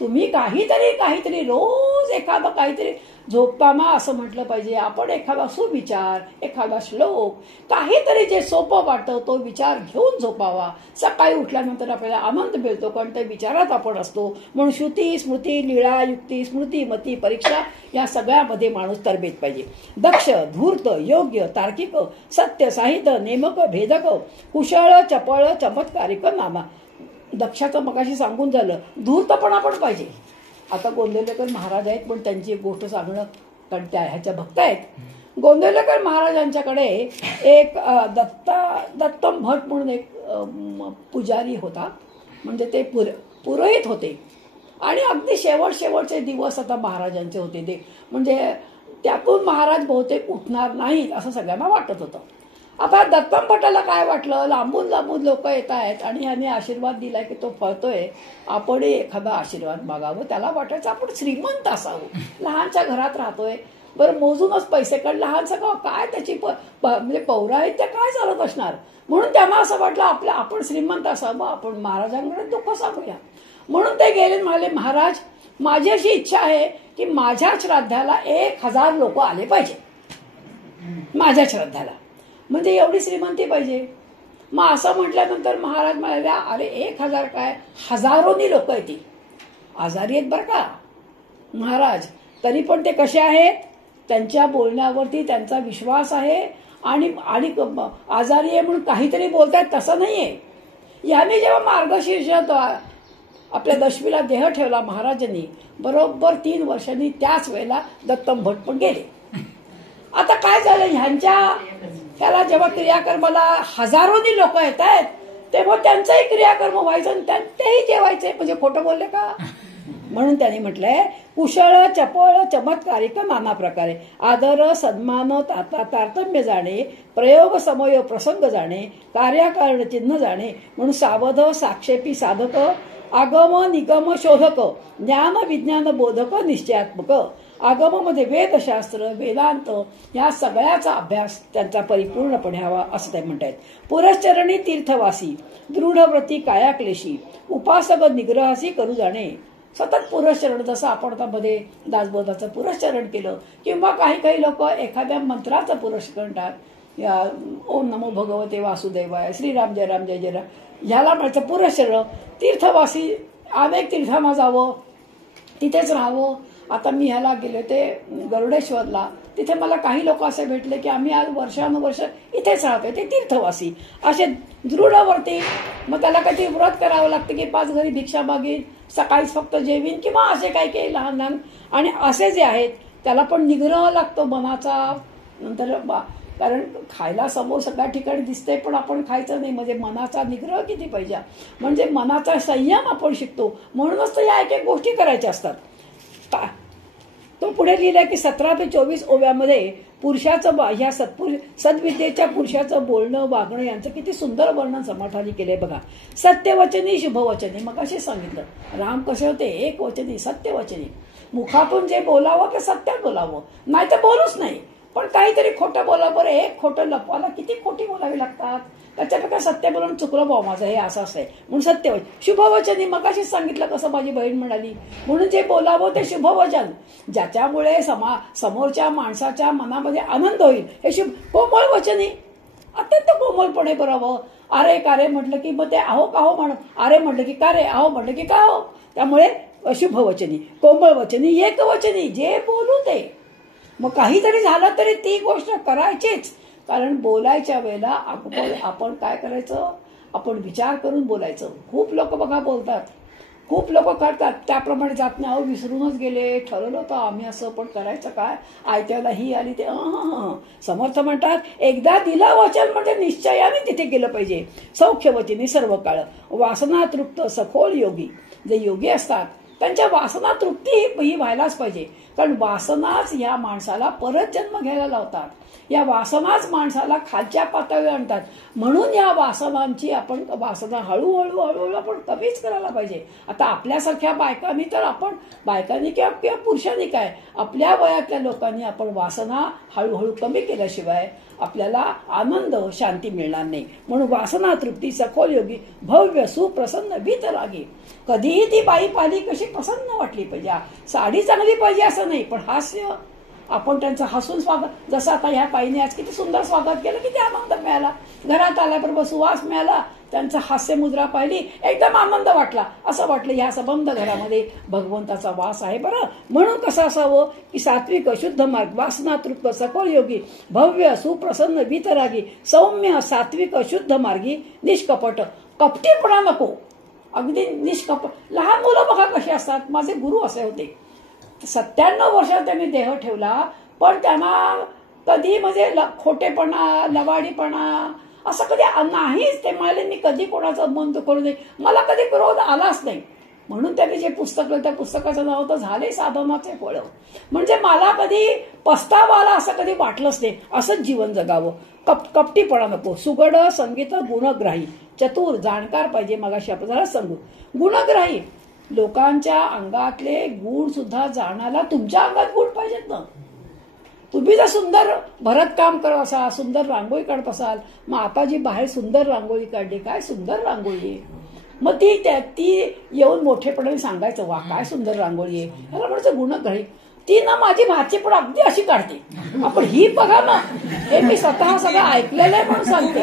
तुम्ही काहीतरी रोज एखादं काहीतरी झोपताना असं म्हटलं पाहिजे. आपण एखादा सुविचार, एखादा श्लोक, काहीतरी जे सोपं वाटतं तो विचार घेऊन झोपावा. सकाळी उठल्यानंतर आपल्याला आनंद मिळतो कारण त्या विचारात आपण असतो. म्हणून श्रुती स्मृती लीळा युक्ती स्मृती मती परीक्षा या सगळ्यामध्ये माणूस तरबेज पाहिजे. दक्ष धूर्त योग्य तार्किक सत्य साहित्य नेमक भेदक कुशळ चपळ चमत्कारिक नामा. दक्षाचं मगाशी सांगून झालं. धूर्तपणा पण पाहिजे. आता गोंदवलेकर महाराज आहेत पण त्यांची एक गोष्ट सांगणं, कारण त्या ह्याच्या भक्त आहेत. गोंदवलेकर महाराजांच्याकडे एक दत्तम भट म्हणून एक पुजारी होता. म्हणजे ते पुरोहित होते आणि अगदी शेवटचे दिवस आता महाराजांचे होते ते. म्हणजे त्यातून महाराज बहुतेक उठणार नाहीत असं सगळ्यांना वाटत होतं. आता दत्तम भटाला काय वाटलं, लांबून लोक येत आहेत आणि याने आशीर्वाद दिलाय की तो फळतोय, आपणही एखादा आशीर्वाद मागावं. त्याला वाटायचं आपण श्रीमंत असावं, लहानच्या घरात राहतोय, बरं मोजूनच पैसे काढ, लहानचं काय त्याची म्हणजे पौराहित्य काय चालत असणार. म्हणून त्यांना असं वाटलं आपण श्रीमंत असावं, आपण महाराजांकडे दुःख सांगूया. म्हणून ते गेले, म्हणाले महाराज माझी अशी इच्छा आहे की माझ्या श्राद्धाला 1000 लोक आले पाहिजे. माझ्या श्राद्धाला म्हणजे एवढी श्रीमंती पाहिजे. मग असं म्हटल्यानंतर महाराज म्हणाले अरे 1000 काय, हजारोनी लोक येतील. आजारी आहेत बरं का महाराज, तरी पण ते कसे आहेत, त्यांच्या बोलण्यावरती त्यांचा विश्वास आहे आणि आजारी आहे म्हणून काहीतरी बोलतायत तसं नाहीये. याने जेव्हा मार्गशीर्ष आपल्या दशमीला देह ठेवला महाराजांनी, बरोबर 3 वर्षांनी त्याच वेळेला दत्तम भट पण गेले. आता काय झालं, त्याला जेव्हा क्रियाकर्माला हजारोनी लोक येत आहेत तेव्हा त्यांचाही क्रियाकर्म व्हायचं आणि तेही जेवायचे. म्हणजे खोटं बोलले का. म्हणून त्यांनी म्हटलंय कुशळ चपळ चमत्कारिक नाना प्रकारे आदर सन्मान तारतम्य जाणे प्रयोग समय प्रसंग जाणे कार्यकारण चिन्ह जाणे. म्हणून सावध साक्षेपी साधक आगम निगम शोधक ज्ञान विज्ञान बोधक निश्चयात्मक. आगममध्ये वेदशास्त्र वेदांत या सगळ्याचा अभ्यास त्यांचा परिपूर्णपणे हवा असं ते म्हणतात. पुरश्चरणी तीर्थवासी दृढव्रती कायाक्लेशी उपासक निग्रहासी करू जाणे. सतत पुरश्चरण, जसं आपण आता मध्ये दासबोधाचं पुरश्चरण केलं किंवा काही लोक एखाद्या मंत्राचं पुरस्करण या ओम नमो भगवते वासुदेवाय श्रीराम जय राम जय जय राम ह्याला म्हणायचं पुरश्चरण. तीर्थवासी अनेक तीर्थांना जावं, तिथेच राहावं. आता मी ह्याला गेले ते गरुडेश्वरला, तिथे मला काही लोक असे भेटले की आम्ही आज वर्षानुवर्ष इथेच राहतोय, ते तीर्थवासी असे दृढवरती. मग त्याला कधी व्रत करावं लागतं की 5 घरी भिक्षा मागेन, सकाळीच फक्त जेवीन किंवा असे काही लहान लहान. आणि असे जे आहेत त्याला पण निग्रह लागतो मनाचा. नंतर कारण खायला समोर सगळ्या ठिकाणी दिसते पण आपण खायचं नाही. म्हणजे मनाचा निग्रह किती पाहिजे, म्हणजे मनाचा संयम आपण शिकतो. म्हणूनच तर या एक गोष्टी करायच्या असतात. तो पुढे लिहिलाय की 17 ते 24 ओव्यामध्ये पुरुषाचं ह्या सद्विद्येच्या पुरुषाचं बोलणं वागणं यांचं किती सुंदर वर्णन समर्थाने केलंय बघा. सत्यवचनी शुभवचनी, मग असे सांगितलं राम कसे होते, एक वचनी सत्यवचनी. मुखातून जे बोलावं ते सत्य बोलावं, नाही तर बोलूच नाही. पण काहीतरी खोटं बोला बरं, एक खोटं लपवायला किती खोटी बोलावी लागतात. त्याच्यापेक्षा सत्य बोलून चुकलं भाऊ माझं, हे असं आहे म्हणून सत्यवचन शुभवचनी. मगाशीच सांगितलं कसं माझी बहीण म्हणाली, म्हणून जे बोलावं ते शुभवचन, ज्याच्यामुळे समोरच्या माणसाच्या मनामध्ये आनंद होईल हे कोमळ वचनी, अत्यंत कोमलपणे बोलावं. अरे का रे म्हटलं की मग ते आहो का हो म्हणत, अरे म्हटलं की का रे, आहो म्हटलं की का हो. त्यामुळे शुभवचनी, कोमळ वचनी, एकवचनी, जे बोलू ते. मग काहीतरी झालं तरी ती गोष्ट करायचीच. कारण बोलायच्या वेळेला आपण काय करायचं, आपण विचार करून बोलायचं. खूप लोक बघा बोलतात, खूप लोक करतात त्याप्रमाणे जात नाही. अहो विसरूनच गेले, ठरवलं होतं आम्ही असं, पण करायचं काय, आयत्याला ही आली ते. समर्थ म्हणतात एकदा दिलं वचन म्हणजे निश्चयाने तिथे गेलं पाहिजे. सौख्यवचनी सर्व काळ, वासना तृप्त सखोल योगी. जे योगी असतात त्यांच्या वासना तृप्ती ही व्हायलाच पाहिजे. कारण वासनाच या माणसाला परत जन्म घ्यायला लावतात. या वासनाच माणसाला खालच्या पातळीवर आणतात. म्हणून या वासनांची आपण वासना हळूहळू आपण कमीच करायला पाहिजे. आता आपल्यासारख्या बायकांनी तर आपण, बायकांनी किंवा पुरुषांनी काय, आपल्या वयातल्या लोकांनी आपण वासना हळूहळू कमी केल्याशिवाय आपल्याला आनंद शांती मिळणार नाही. म्हणून वासना तृप्ती सखोल योगी, भव्य सुप्रसन्न वितरागी. कधीही ती बाई पाहिली कशी प्रसन्न वाटली पाहिजे. साडी चांगली पाहिजे असं नाही, पण हास्य, आपण त्यांचं हसून स्वागत, जसं आता ह्या बाईने आज किती सुंदर स्वागत केलं, किती आनंद मिळाला. घरात आल्याबरोबर सुवास मिळाला, त्यांचं हास्य मुद्रा पाहिली, एकदम आनंद वाटला. असं वाटलं ह्या संबंध घरामध्ये भगवंताचा वास आहे. बरं, म्हणून कसं असावं की सात्विक शुद्ध मार्ग, वासना तृप्त सखोल योगी, भव्य सुप्रसन्न वितरागी, सौम्य सात्विक शुद्ध मार्गी, निष्कपट. कपटीपणा नको, अगदी निष्कपट. लहान मुलं बघा कशी असतात. माझे गुरु असे होते, 97 वर्षात त्यांनी देह ठेवला, पण त्यांना कधी म्हणजे खोटेपणा, लवाडीपणा असं कधी नाहीच. ते म्हणाले मी कधी कोणाचं मन करू नये, मला कधी क्रोध आलाच नाही. म्हणून त्यांनी जे पुस्तक लिहिलं त्या पुस्तकाचं नाव होतं झाले साधनाचे फळ. म्हणजे मला कधी पस्तावा आला असं कधी वाटलंच नाही. असंच जीवन जगावं. कपटीपणा नको. सुगड संगीत गुणग्राही, चतुर जाणकार पाहिजे. मगाशी आपण जरा सांगू गुणग्राही. लोकांच्या अंगातले गुण सुद्धा जाणायला तुमच्या अंगात गुण पाहिजेत ना. तुम्ही जर सुंदर भरतकाम करत असाल, सुंदर रांगोळी काढत असाल, मग आपाजी बाहेर सुंदर रांगोळी काढली, काय सुंदर रांगोळी आहे. मग ती येऊन मोठेपणाने सांगायचं, वा काय सुंदर रांगोळी आहे. याला म्हणायचं गुणग्राही. ती ना माझी भाची पण अगदी अशी काढते, आपण ही बघा ना. हे मी स्वतः सगळं ऐकलेलं आहे म्हणून सांगते.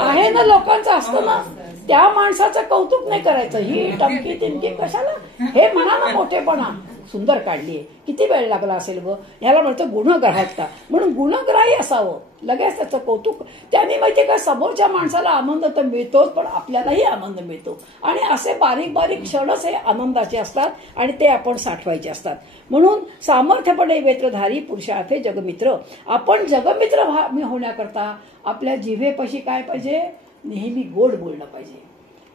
आहे ना, लोकांचं असतं ना, त्या माणसाचं कौतुक नाही करायचं. ही टमकी तिमकी कशाला, हे म्हणा ना मोठेपणा. सुंदर काढलीये, किती वेळ लागला असेल ग. ह्याला म्हणतं गुणग्राहकता. म्हणून गुणग्राही असावं, लगेच त्याचं कौतुक. त्याने माहितीये का, समोरच्या माणसाला आनंद तर मिळतोच, पण आपल्यालाही आनंद मिळतो. आणि असे बारीक बारीक क्षणच हे आनंदाचे असतात आणि ते आपण साठवायचे असतात. म्हणून सामर्थ्यपणे वेत्रधारी पुरुषार्थे जगमित्र. आपण जगमित्र होण्याकरता आपल्या जिभेपाशी काय पाहिजे, नेहमी गोड बोलणं पाहिजे.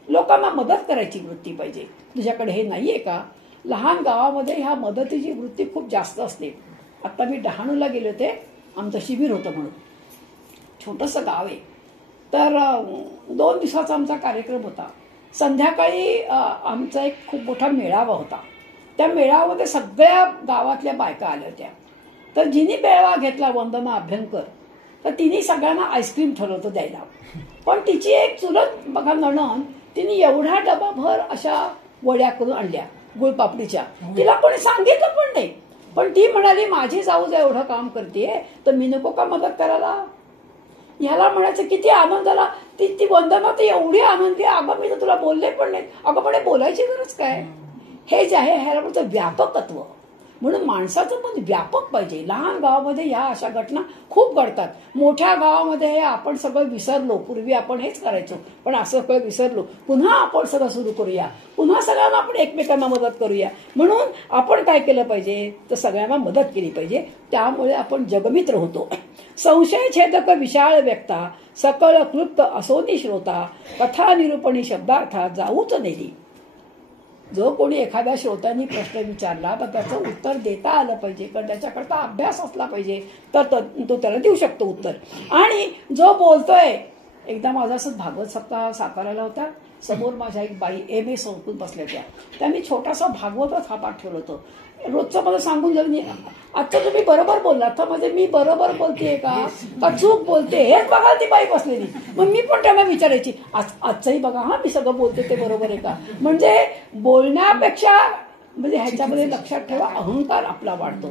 लोकांना मदत करायची वृत्ती पाहिजे. तुझ्याकडे हे नाहीये का. लहान गावामध्ये ह्या मदतीची वृत्ती खूप जास्त असते. आता मी डहाणूला गेले होते, आमचं शिबिर होतं म्हणून. छोटंसं गाव आहे, तर 2 दिवसाचा आमचा कार्यक्रम होता. संध्याकाळी आमचा एक खूप मोठा मेळावा होता. त्या मेळाव्यामध्ये सगळ्या गावातल्या बायका आल्या होत्या. तर जिनी मेळावा घेतला वंदना अभ्यंकर, तर तिने सगळ्यांना आईस्क्रीम ठरवलं होतं द्यायला. पण तिची एक चुलत बघा नणंद, तिने एवढा डबाभर अशा वड्या करून आणल्या गुळपापडीच्या. तिला कोणी सांगितलं पण नाही. पण ती म्हणाली माझी जाऊ जर एवढं काम करते तर मी नको का मदत करायला. ह्याला म्हणायचं किती आनंद झाला. ती वंदना तर एवढी आनंदी, अगं मी तर तुला बोलले पण नाही. अगं म्हणे बोलायची गरज काय. हे जे आहे ह्याला म्हणतं व्यापकत्व. म्हणून माणसाचं मन व्यापक पाहिजे. लहान गावामध्ये ह्या अशा घटना खूप घडतात. मोठ्या गावामध्ये आपण सगळं विसरलो. पूर्वी आपण हेच करायचो, पण असं सगळं विसरलो. पुन्हा आपण सगळं सुरू करूया, पुन्हा सगळ्यांना आपण एकमेकांना मदत करूया. म्हणून आपण काय केलं पाहिजे तर सगळ्यांना मदत केली पाहिजे. त्यामुळे आपण जगमित्र होतो. संशय छेदक विशाळ व्यक्ता, सकळ क्लुप्त असोनी श्रोता, कथा निरूपणी शब्दार्था जाऊच नेली. जो कोणी एखाद्या श्रोत्यांनी प्रश्न विचारला तर त्याचं उत्तर देता आलं पाहिजे, कारण त्याच्याकरता अभ्यास असला पाहिजे, तर तो त्याला देऊ शकतो उत्तर. आणि जो बोलतोय, एकदा माझा असं भागवत सप्ताह साताऱ्याला होता, समोर माझ्या एक बाई MA संस्कृत बसल्या त्यांनी छोटासा भागवतच हातात ठेवलं होतं. रोजचं मला सांगून जर आता तुम्ही बरोबर बोललात तर म्हणजे मी बरोबर बोलतेय का चूक बोलते हेच बघा ती बाई बसलेली. मग मी पण त्यांना विचारायची आजचंही बघा हा मी सगळं बोलते ते बरोबर आहे का. म्हणजे बोलण्यापेक्षा म्हणजे ह्याच्यामध्ये लक्षात ठेवा अहंकार आपला वाढतो.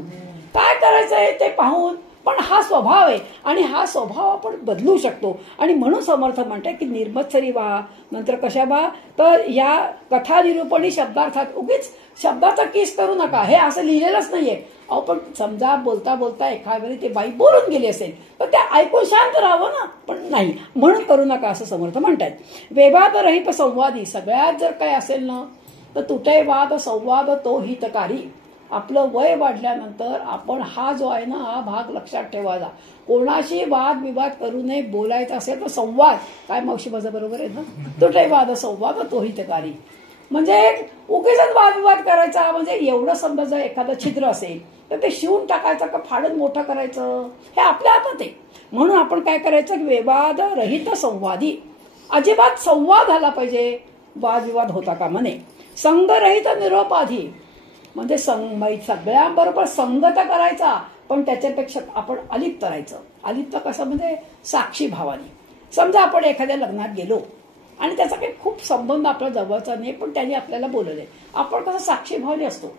काय करायचंय ते पाहून पण हा स्वभाव आहे आणि हा स्वभाव आपण बदलू शकतो. आणि म्हणून समर्थ म्हणतात की निर्मत्सरी व्हा नंतर कशा व्हा तर या कथा निरूपणी शब्दार्थात उगीच शब्दाचा किस करू नका हे असं लिहिलेलंच नाहीये. अहो पण समजा बोलता बोलता एखाद्या वेळी ते बाई बोलून गेली असेल तर त्या ऐकून शांत राहावं ना पण नाही म्हणून करू नका असं समर्थ म्हणतात. वेवाद रहित संवादी सगळ्यात जर काही असेल ना तर तुटे वाद संवाद तो हितकारी. आपलं वय वाढल्यानंतर आपण हा जो आहे ना हा भाग लक्षात ठेवायचा. कोणाशी वाद विवाद करू नये. बोलायचं असेल तर संवाद काय मावशी माझं बरोबर आहे ना तुटे वाद संवाद तो हितकारी. म्हणजे उगीच वादविवाद करायचा म्हणजे एवढं समजा जर एखादं छिद्र असेल तर ते शिवून टाकायचं का फाडून मोठं करायचं हे आपल्या हातात आहे. म्हणून आपण काय करायचं की विवाद रहित संवादी अजिबात संवाद झाला पाहिजे. वादविवाद होता कामा नये. संघरहित निरोपाधी म्हणजे सगळ्यांबरोबर संगत करायचा पण त्याच्यापेक्षा आपण अलिप्त राहायचं. अलिप्त कसं म्हणजे साक्षी भावाने. समजा आपण एखाद्या लग्नात गेलो आणि त्याचा काही खूप संबंध आपल्या जवळचा नाही पण त्यांनी आपल्याला बोलवलंय आपण कसं साक्षी भावाने असतो.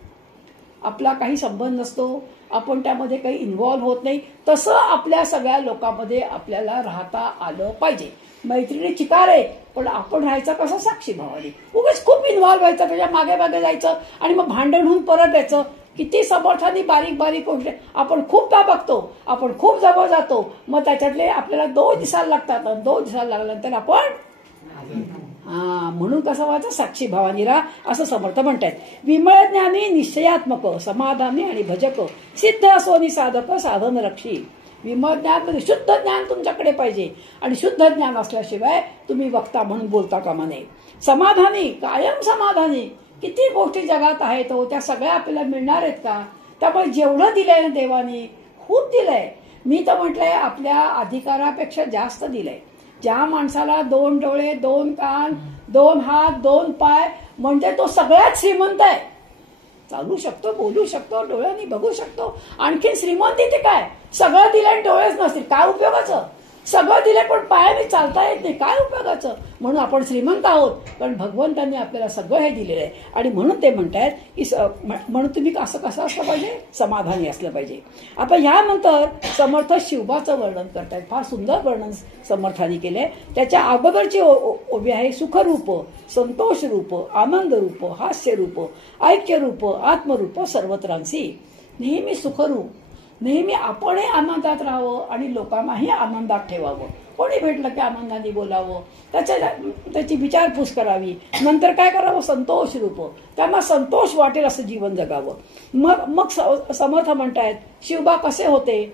आपला काही संबंध नसतो आपण त्यामध्ये काही इन्व्हॉल्व्ह होत नाही. तसं आपल्या सगळ्या लोकांमध्ये आपल्याला राहता आलं पाहिजे. मैत्रिणी चिकार आहे पण आपण राहायचं कसं साक्षी भावाने. उगाच खूप इन्व्हॉल्व्ह व्हायचं त्याच्या मागे मागे जायचं आणि मग भांडण होऊन परत यायचं. किती समर्थांनी बारीक बारीक गोष्टी आपण खूप का बघतो आपण खूप जवळ जातो मग त्याच्यातले आपल्याला 2 दिवसाला लागतात. 2 दिवसाला लागल्यानंतर आपण म्हणून कसं व्हायचं साक्षी भावानी राहा असं समर्थ म्हणतात. विमळ ज्ञानी निश्चयात्मक समाधानी आणि भजक सिद्ध असोनी साधक साधन रक्षी. विमळ ज्ञान म्हणजे शुद्ध ज्ञान तुमच्याकडे पाहिजे आणि शुद्ध ज्ञान असल्याशिवाय तुम्ही वक्ता म्हणून बोलता कामा नये. समाधानी कायम समाधानी. किती गोष्टी जगात आहेत हो त्या सगळ्या आपल्याला मिळणार आहेत का. त्यामुळे जेवढं दिलंय ना देवानी खूप दिलंय. मी तर म्हटलंय आपल्या अधिकारापेक्षा जास्त दिलंय. ज्या माणसाला 2 डोळे 2 कान 2 हात 2 पाय म्हणजे तो सगळ्यात श्रीमंत आहे. चालू शकतो बोलू शकतो डोळ्यांनी बघू शकतो. आणखी श्रीमंती ते काय सगळं दिलं डोळेच नसतील काय उपयोगाचं. सगळं दिले पण पायाने चालता येत नाही काय उपयोगाचं. म्हणून आपण श्रीमंत आहोत पण भगवंतांनी आपल्याला सगळं हे दिलेलं आहे. आणि म्हणून ते म्हणतात की म्हणून तुम्ही असं कसं असलं पाहिजे समाधानी असलं पाहिजे. आता यानंतर समर्थ शिवबाचं वर्णन करतायत. फार सुंदर वर्णन समर्थांनी केलंय. त्याच्या अगोदरची ओवी आहे सुखरूप संतोष रूप आनंद रूप हास्य रूप ऐक्य रूप आत्मरूप सर्वत्रांशी. नेहमी सुखरूप नेहमी आपणही आनंदात राहावं आणि लोकांनाही आनंदात ठेवावं. कोणी भेटलं की आनंदाने बोलावं त्याची विचारपूस करावी. नंतर काय करावं संतोष रूप त्यांना संतोष वाटेल असं जीवन जगावं. मग समर्थ म्हणतायत शिवबा कसे होते.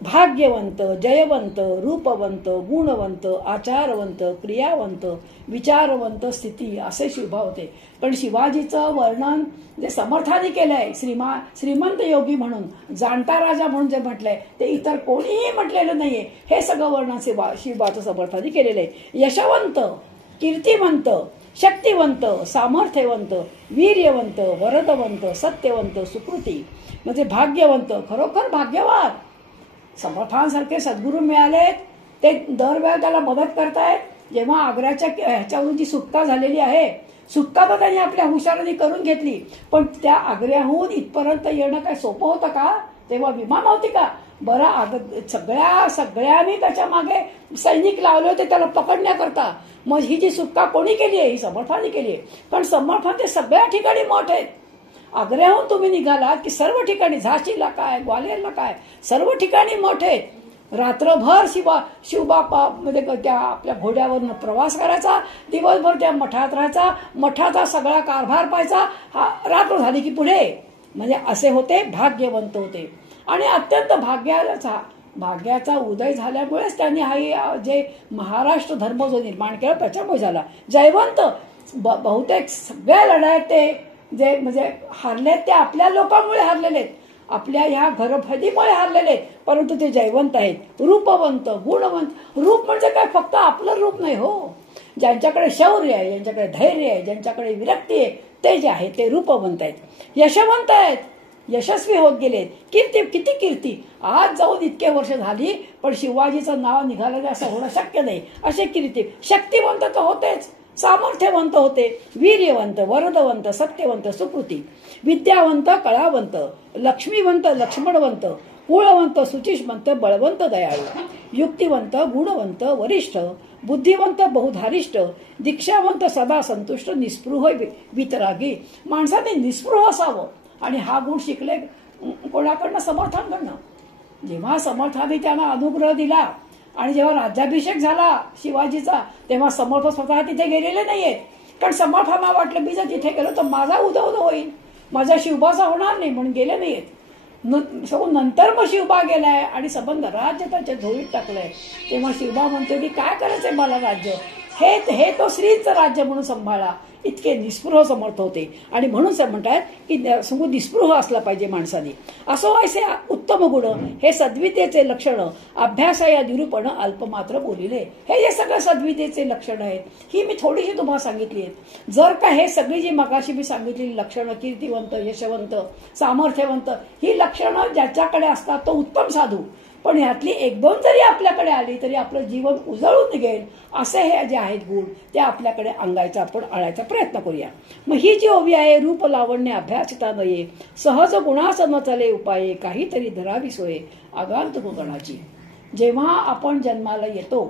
भाग्यवंत जयवंत रूपवंत गुणवंत आचारवंत क्रियावंत विचारवंत स्थिती असे शिवबा होते. पण शिवाजीचं वर्णन जे समर्थाने केलंय श्रीमंत योगी म्हणून जाणता राजा म्हणून जे म्हटलंय ते इतर कोणीही म्हटलेलं नाहीये. हे सगळं वर्णन शिवबाचं समर्थाने केलेलं आहे. यशवंत कीर्तिवंत शक्तिवंत सामर्थ्यवंत वीर्यवंत वरदवंत सत्यवंत सुकृती म्हणजे भाग्यवंत खरोखर भाग्यवान. समर्थांसारखे सद्गुरू मिळालेत ते दरवेळेला त्याला मदत करतायत. जेव्हा आग्र्याच्या ह्याच्यावरून जी सुटका झालेली आहे सुटका तर त्यांनी आपल्या हुशारीने करून घेतली पण त्या आग्र्याहून इथपर्यंत येणं काय सोपं होतं का. तेव्हा विमान होती का. बरं सगळ्यांनी त्याच्या मागे सैनिक लावले होते त्याला पकडण्याकरता. मग ही जी सुटका कोणी केली आहे ही समर्थाने केली आहे. कारण समर्थांचे सगळ्या ठिकाणी मठ आहेत. आग्र्याहून तुम्ही निघालात की सर्व ठिकाणी झाशीला काय ग्वालेरला काय सर्व ठिकाणी मठ आहेत. रात्रभर शिवबा म्हणजे त्या आपल्या घोड्यावरनं प्रवास करायचा. दिवसभर त्या मठात राहायचा. मठाचा सगळा कारभार पाहायचा. रात्र झाली की पुढे म्हणजे असे होते भाग्यवंत होते. आणि अत्यंत भाग्याचा उदय झाल्यामुळेच त्यांनी हा जे महाराष्ट्र धर्म जो निर्माण केला त्याच्यामुळे झाला. जयवंत बहुतेक सगळ्या लढाईत ते जे म्हणजे हारलेत ते आपल्या लोकांमुळे हारलेले आहेत. आपल्या ह्या घरफडीमुळे हारलेले आहेत परंतु ते जयवंत आहेत. रूपवंत गुणवंत रूप म्हणजे काय फक्त आपलं रूप नाही हो. ज्यांच्याकडे शौर्य आहे, ज्यांच्याकडे धैर्य आहे, ज्यांच्याकडे विरक्ती आहे, ते जे आहे ते रूपवंत आहेत, यशवंत आहेत, यशस्वी होत गेलेत. कीर्ती, किती कीर्ती, आज जाऊन इतके वर्ष झाली पण शिवाजीचं नाव निघालं नाही असं होणं शक्य नाही. असे कीर्ती, शक्तिवंत तर होतेच, सामर्थ्यवंत होते, वीर्यवंत, वरदवंत, सत्यवंत, सुकृती, विद्यावंत, कळावंत, लक्ष्मीवंत, लक्ष्मणवंत, कुळवंत, सुचिष्मंत, बळवंत, दयाळू, युक्तिवंत, गुणवंत, वरिष्ठ, बुद्धिवंत, बहुधारिष्ठ, दीक्षावंत, सदा संतुष्ट, निस्पृह, वितरागी. माणसाने निस्पृह असावं आणि हा गुण शिकले कोणाकडनं? समर्थांकडनं. जेव्हा समर्थाने त्यांना अनुग्रह दिला आणि जेव्हा राज्याभिषेक झाला शिवाजीचा, तेव्हा समर्थ स्वतः तिथे गेलेले नाहीयेत. कारण समर्थांना वाटलं मी जर तिथे गेलो तर माझा उदो होईल, माझ्या शिवबाचा होणार नाही, म्हणून गेले नाहीयेत. नंतर मग शिवबा गेलाय आणि संबंध राज्य त्याच्या झोळीत टाकलंय. तेव्हा शिवबा म्हणतो की काय करायचंय मला राज्य, हे तो श्रींचं राज्य म्हणून सांभाळा. इतके निस्पृह समर्थ होते आणि म्हणून म्हणतात की निस्पृह असला पाहिजे माणसाने. असो असे उत्तम गुण, हे सद्विद्येचे लक्षण, अभ्यास या निरूपण अल्पमात्र बोलिले. हे जे सगळं सद्विद्येचे लक्षण आहेत, ही मी थोडीशी तुम्हाला सांगितली आहेत. जर का हे सगळी जी मगाशी मी सांगितलेली लक्षणं, कीर्तिवंत, यशवंत, सामर्थ्यवंत, ही लक्षणं ज्याच्याकडे असतात तो उत्तम साधू. पण यातली एक दोन जरी आपल्याकडे आली तरी आपलं जीवन उजळून निघेल. असे हे जे आहेत गुण ते आपल्याकडे अंगायचा, आपण आणायचा प्रयत्न करूया. मग ही जी ओवी आहे, रूप लावण्य अभ्यासिता नये, सहज गुणास न चले उपाये, काहीतरी धरावी सोये आगांतुक गणाची. जेव्हा आपण जन्माला येतो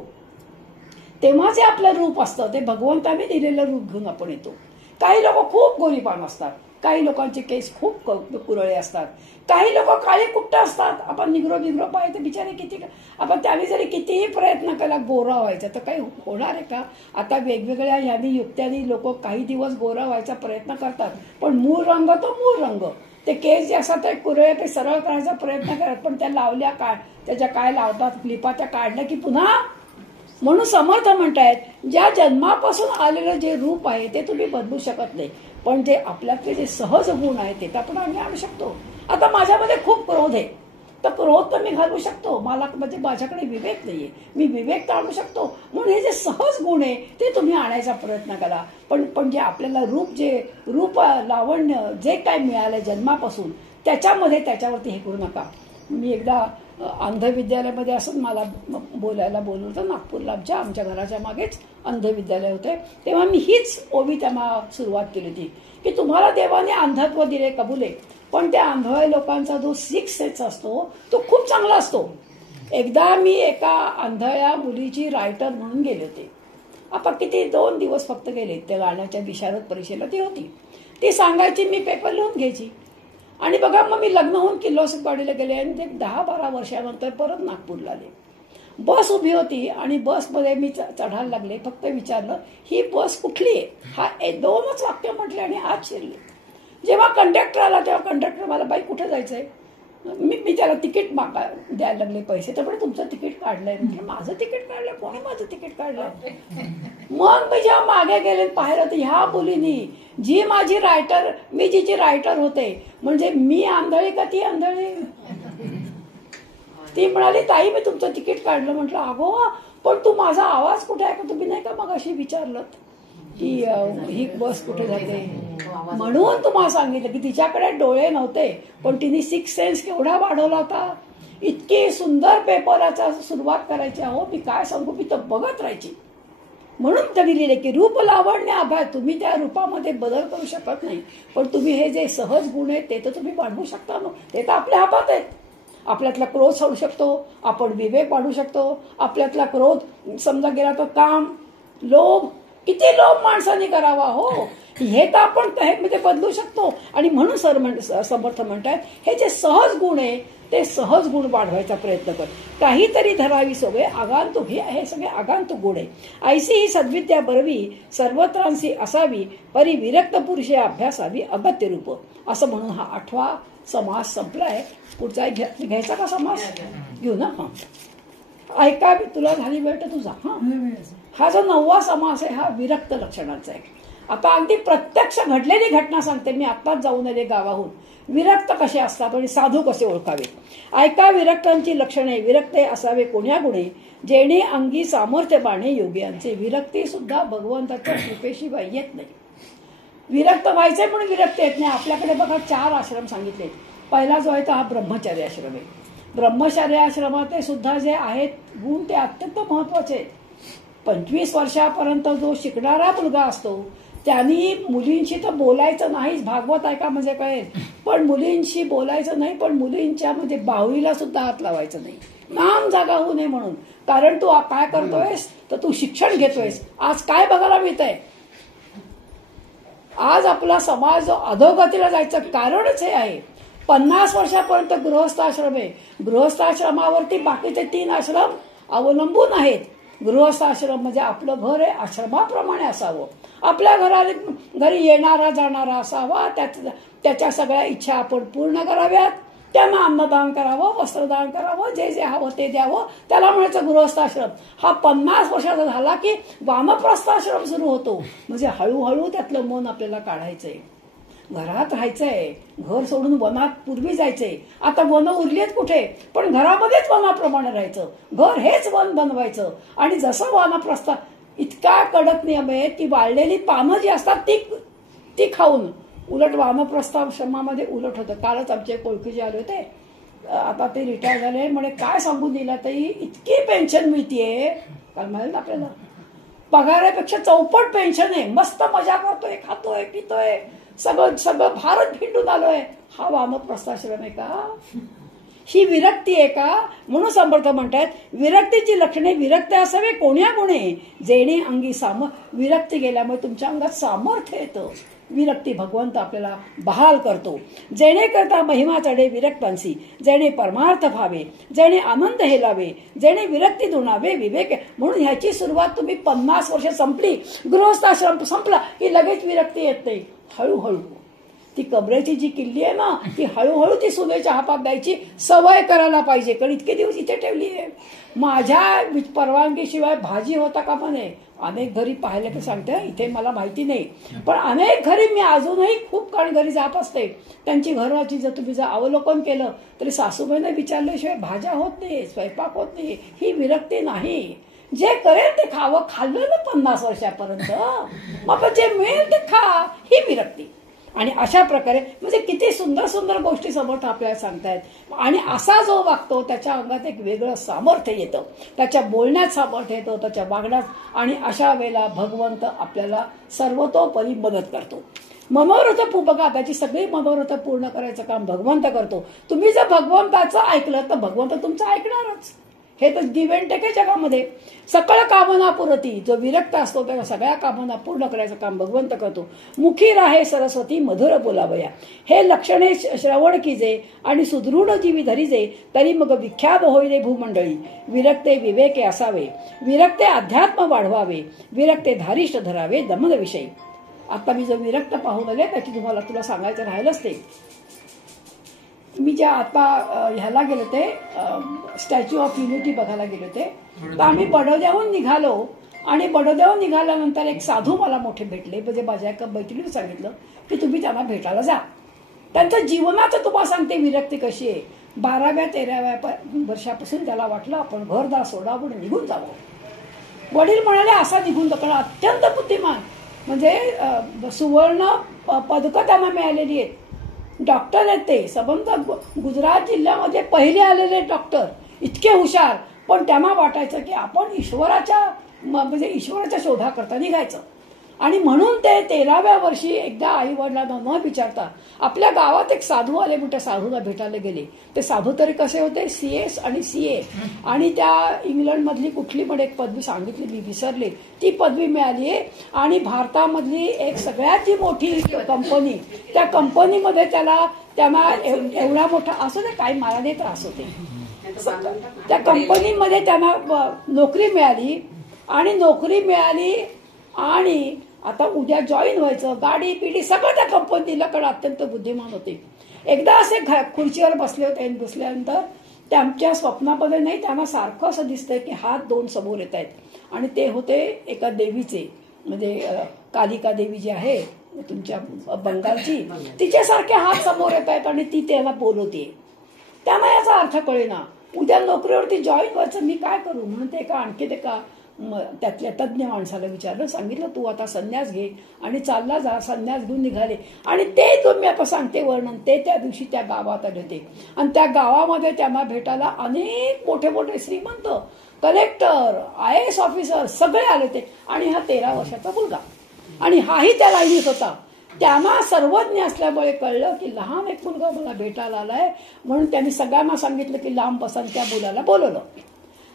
तेव्हा जे आपलं रूप असतं ते भगवंताने दिलेलं रूप घेऊन आपण येतो. काही लोक खूप गोरीपान असतात, काही लोकांचे केस खूप कुरळे असतात, काही लोक काळे कुट्ट असतात. आपण निग्रो पाहिजे बिचारे किती, आपण त्याने जरी कितीही प्रयत्न केला गोरा व्हायचा तर काही होणार आहे का? आता वेगवेगळ्या ह्यानी युक्त्यानी लोक काही दिवस गोरा व्हायचा प्रयत्न करतात, पण मूळ रंग तो मूळ रंग. ते केस जे असतात ते कुरळे ते सरळ करायचा प्रयत्न करतात, पण त्या लावल्या काय, त्याच्या काय लावतात क्लिपा, त्या काढल्या की पुन्हा. म्हणून समर्थ म्हणतायत ज्या जन्मापासून आलेलं जे रूप आहे ते तुम्ही बदलू शकत नाही, पण जे आपल्यातले जे सहज गुण आहे ते आपण आम्ही आणू शकतो. आता माझ्यामध्ये खूप क्रोध आहे, तर क्रोध तर मी घालू शकतो, मला म्हणजे माझ्याकडे विवेक नाहीये, मी विवेक तर आणू शकतो. म्हणून हे जे सहज गुण आहे ते तुम्ही आणायचा प्रयत्न करा. पण जे आपल्याला रूप लावण्य जे काय मिळालंय जन्मापासून त्याच्यावरती हे करू नका. मी एकदा अंध विद्यालयामध्ये असं मला बोलायला बोलवलं होतं नागपूरला, आमच्या घराच्या मागेच अंध विद्यालय होते. तेव्हा मी हीच ओवी त्यांना सुरुवात केली होती की तुम्हाला देवाने अंधत्व दिले कबुले, पण त्या आंधळ्या लोकांचा जो 6 सेन्स असतो तो खूप चांगला असतो. एकदा मी एका आंधळ्या मुलीची रायटर म्हणून गेले होते. आपण किती 2 दिवस फक्त गेले. त्या गाण्याच्या विशारद परीक्षेला ती होती, ती सांगायची, मी पेपर लिहून घ्यायची. आणि बघा मग मी लग्न होऊन किल्लोस्वाडीला गेले आणि ते 10-12 वर्षानंतर परत नागपूरला आले. बस उभी होती आणि बसमध्ये मी चढायला लागले. फक्त विचारलं ही बस कुठली आहे, हा 2च वाक्य म्हटले आणि आत शिरले. जेव्हा कंडक्टर आला तेव्हा कंडक्टर मला, बाई कुठे जायचंय, मी त्याला तिकीट द्यायला लागले पैसे. तर पण तुमचं तिकीट काढलंय. म्हणजे माझं तिकीट काढलंय, कोणी माझं तिकीट काढलंय. मग मी जेव्हा मागे गेले पाहिलं तर ह्या मुलीनी जी माझी रायटर, मी जिची रायटर होते, म्हणजे मी आंधळी का ती आंधळी. ती म्हणाली ताई मी तुमचं तिकीट काढलं. म्हटलं अगो पण तू माझा आवाज कुठे आहे का, तुम्ही नाही का मग अशी विचारलं की ही बस कुठे जाते. म्हणून तुम्हाला सांगितलं की तिच्याकडे डोळे नव्हते, पण तिने 6 सेन्स केवढा वाढवला होता. इतकी सुंदर पेपराचा सुरुवात करायची, हो मी काय सांगू, मी तर बघत राहायची. म्हणून त्यांनी लिहिले की रूप लावण्य अभ्यास, तुम्ही त्या रूपामध्ये बदल करू शकत नाही, पण तुम्ही हे जे सहज गुण आहेत ते तर तुम्ही वाढवू शकता. ते तर आपल्या हातात आहेत. आपल्यातला क्रोध सोडू शकतो, आपण विवेक वाढवू शकतो. आपल्यातला क्रोध समजा गेला तर काम, लोभ, किती लोभ माणसाने करावा, हो हे तर आपण म्हणजे बदलू शकतो. आणि म्हणून समर्थ म्हणतात हे जे सहज गुण आहे ते सहज गुण वाढवायचा प्रयत्न कर. काहीतरी धरावी सवय आगांतुक, हे सगळे आगांतुक गुण आहे. ऐसी ही सद्विद्या बरवी सर्वत्रांशी असावी, परी विरक्त पुरुषे अभ्यासावी अगत्य रूप. असं म्हणून हा 8वा समास संपलाय. पुढचा घ्यायचा का समास घेऊ ना. हा ऐका, तुला झाली वेळ तर तुझा. हा जो 9वा समास आहे हा विरक्त लक्षणांचा आहे. आता अगदी प्रत्यक्ष घडलेली घटना सांगते. मी आत्ताच जाऊन आले गावाहून. विरक्त कसे असतात आणि साधू कसे ओळखावे. ऐका विरक्तांची लक्षणे. विरक्ते असावे कोण्या गुणे, जेणे अंगी सामर्थ्य बाणे योग्यांचे. विरक्ती सुद्धा भगवंताच्या कृपेशिवाय येत नाही. विरक्त व्हायचंय म्हणून विरक्त येत नाही. आपल्याकडे बघा 4 आश्रम सांगितले. पहिला जो आहे तो हा ब्रह्मचर्य आश्रम आहे. ब्रह्मचर्य आश्रमात सुद्धा जे आहेत गुण ते अत्यंत महत्वाचे आहेत. 25 वर्षापर्यंत जो शिकणारा मुलगा असतो त्यांनी मुलींशी तर बोलायचं नाहीच. भागवत ऐका म्हणजे कळेल. पण मुलींशी बोलायचं नाही. पण मुलींच्या म्हणजे बाहुलीला सुद्धा हात लावायचं नाही. नाम जागा होऊ नये म्हणून. कारण तू काय करतोयस तर तू शिक्षण घेतोयस. आज काय बघायला मिळतंय. आज आपला समाज अधोगतीला जायचं कारणच हे आहे. 50 वर्षापर्यंत गृहस्थाश्रम आहे. गृहस्थाश्रमावरती बाकीचे 3 आश्रम अवलंबून आहेत. गृहस्थाश्रम म्हणजे आपलं घर आहे, आश्रमाप्रमाणे असावं. आपल्या घरी येणारा जाणारा असावा. त्याच्या सगळ्या इच्छा आपण पूर्ण कराव्यात. त्यांना अन्नदान करावं, वस्त्रदान करावं, जे जे हवं ते द्यावं. त्याला म्हणायचं गृहस्थाश्रम. हा 50 वर्षाचा झाला की वानप्रस्थाश्रम सुरू होतो. म्हणजे हळूहळू त्यातलं मन आपल्याला काढायचंय. घरात राहायचंय. घर सोडून वनात पूर्वी जायचंय. आता वन उरलीत कुठे. पण घरामध्येच वनाप्रमाणे राहायचं. घर हेच वन बनवायचं. आणि जसं वानप्रस्थ इतका कडक नियम आहे की वाळलेली पानं जी असतात ती खाऊन. उलट वानप्रस्थाश्रमामध्ये उलट होतं. कालच आमचे ओळखीचे आले होते. आता ते रिटायर झाले. म्हणे काय सांगून दिला ताई, इतकी पेन्शन मिळतीये. काल म्हणाल आपल्याला पगारापेक्षा चौपट पेन्शन आहे. मस्त मजा करतोय, खातोय, पितोय, सगळं भारत भिंडून आलोय. हा वानप्रस्थाश्रम आहे का. ही विरक्ती आहे का. म्हणून समर्थ म्हणतात विरक्तीची लक्षणे. विरक्त असावे कोण्या गुणे, जेणे अंगी विरक्ती गेल्यामुळे तुमच्या अंगात सामर्थ्य येतं. विरक्ती भगवंत आपल्याला बहाल करतो. जेणे करता महिमा चढे विरक्तांसी, जेणे परमार्थ व्हावे, जेणे आनंद हेलावे, जेणे विरक्ती दुणावे विवेक. म्हणून ह्याची सुरुवात तुम्ही 50 वर्ष संपली, गृहस्थाश्रम संपला की लगेच विरक्ती येत नाही. हळूहळू ती कमरेची जी किल्ली आहे ना ती हळूहळू ती सुनेच्या हातात द्यायची सवय करायला पाहिजे. कारण इतके दिवस इथे ठेवली आहे. माझ्या परवानगीशिवाय भाजी होता का म्हणे. अनेक घरी पाहिले तर सांगते, इथे मला माहिती नाही. पण अनेक घरी मी अजूनही खूप काळ घरी जात असते. त्यांची घराची जर तुम्ही अवलोकन केलं तरी सासूबाईंना विचारल्याशिवाय भाज्या होत नाही, स्वयंपाक होत नाही. ही विरक्ती नाही. जे करेल ते खावं. खाल्लं ना 50 वर्षापर्यंत. मग जे मिळेल ते खा. ही विरक्ती. आणि अशा प्रकारे म्हणजे किती सुंदर सुंदर गोष्टी समर्थ आपल्याला सांगतायत. आणि असा जो वागतो त्याच्या अंगात एक वेगळं सामर्थ्य येतं. त्याच्या बोलण्यात सामर्थ्य येतं, त्याच्या वागण्यात. आणि अशा वेळेला भगवंत आपल्याला सर्वतोपरी मदत करतो. मनोरथ बघा, त्याची सगळी मनोरथ पूर्ण करायचं काम भगवंत करतो. तुम्ही जर भगवंताचं ऐकलं तर भगवंत तुमचं ऐकणारच. हे तर गिव्ह अँड टेक आहे जगामध्ये. सकळ कामना पुरती. जो विरक्त असतो त्याला सगळ्या कामना पूर्ण करायचं काम भगवंत करतो. मुखी राहे सरस्वती मधुर बोलावया, हे लक्षणे श्रवण कीजे आणि सुदृढ जीवी धरीजे, तरी मग विख्यात होईले भूमंडळी. विरक्ते विवेके असावे, विरक्ते अध्यात्म वाढवावे, विरक्ते धारिष्ट धरावे दमन विषयी. आता मी जो विरक्त पाहून आले त्याची तुला सांगायचं राहिलंच ते. मी ज्या आता ह्याला गेले ते स्टॅच्यू ऑफ युनिटी बघायला गेले होते. तर आम्ही बडोद्याहून निघालो. आणि बडोद्याहून निघाल्यानंतर एक साधू मला मोठे भेटले. म्हणजे माझ्या एका मैत्रिणीने सांगितलं की तुम्ही त्यांना भेटायला जा. त्यांचं जीवनाचं तुम्हाला सांगते विरक्ती कशी आहे. 12व्या-13व्या वर्षापासून त्याला वाटलं आपण घरदार सोडावं आणि निघून जावं. वडील म्हणाले असा निघून जाणं. अत्यंत बुद्धिमान. म्हणजे सुवर्ण पदकं त्यांना मिळालेली आहेत. डॉक्टर आहेत ते. संबंध गुजरात जिल्ह्यामध्ये पहिले आलेले डॉक्टर. इतके हुशार. पण त्यांना वाटायचं की आपण ईश्वराच्या शोधाकरता निघायचं. आणि म्हणून ते 13व्या वर्षी एकदा आई वडिलांना न विचारता आपल्या गावात एक साधू आले. मोठ्या साधूला भेटायला गेले. ते साधू तरी कसे होते, CS आणि CA. आणि त्या इंग्लंडमधली कुठली पण एक पदवी सांगितली मी विसरले. ती पदवी मिळाली आहे. आणि भारतामधली एक सगळ्यात मोठी कंपनी, त्या कंपनीमध्ये त्यांना एवढा मोठा असू दे काही मला नाही त्रास होते. त्या कंपनीमध्ये त्यांना नोकरी मिळाली. आणि आता उद्या जॉईन व्हायचं. गाडी पिढी सगळं त्या कंपनीला. कडे अत्यंत बुद्धिमान होते. एकदा असे खुर्चीवर बसले होते. बसल्यानंतर त्यांच्या स्वप्नामध्ये नाही त्यांना सारखं असं दिसतंय की हात 2 समोर येत आहेत. आणि ते होते एका देवीचे. म्हणजे कालिका देवी जी आहे तुमच्या बंगालची, तिच्यासारखे हात समोर येत आहेत आणि ती त्याला बोलवते. त्यांना याचा अर्थ कळेना. उद्या नोकरीवरती जॉईन व्हायचं, मी काय करू म्हणून ते आणखी त्यातल्या तज्ज्ञ माणसाला विचारलं. सांगितलं तू आता संन्यास घे आणि चालला जा. संन्यास घेऊन निघाले आणि ते मी आता सांगते वर्णन. ते त्या दिवशी त्या गावात आले होते आणि त्या गावामध्ये त्यांना भेटायला अनेक मोठे मोठे श्रीमंत, कलेक्टर, IAS ऑफिसर सगळे आले होते आणि हा 13 वर्षाचा मुलगा आणि हाही त्या लाईनीत होता. त्यांना सर्वज्ञ असल्यामुळे कळलं की लहान एक मुलगा मला भेटायला आलाय, म्हणून त्यांनी सगळ्यांना सांगितलं की लांब बसा. त्या मुलाला बोलवलं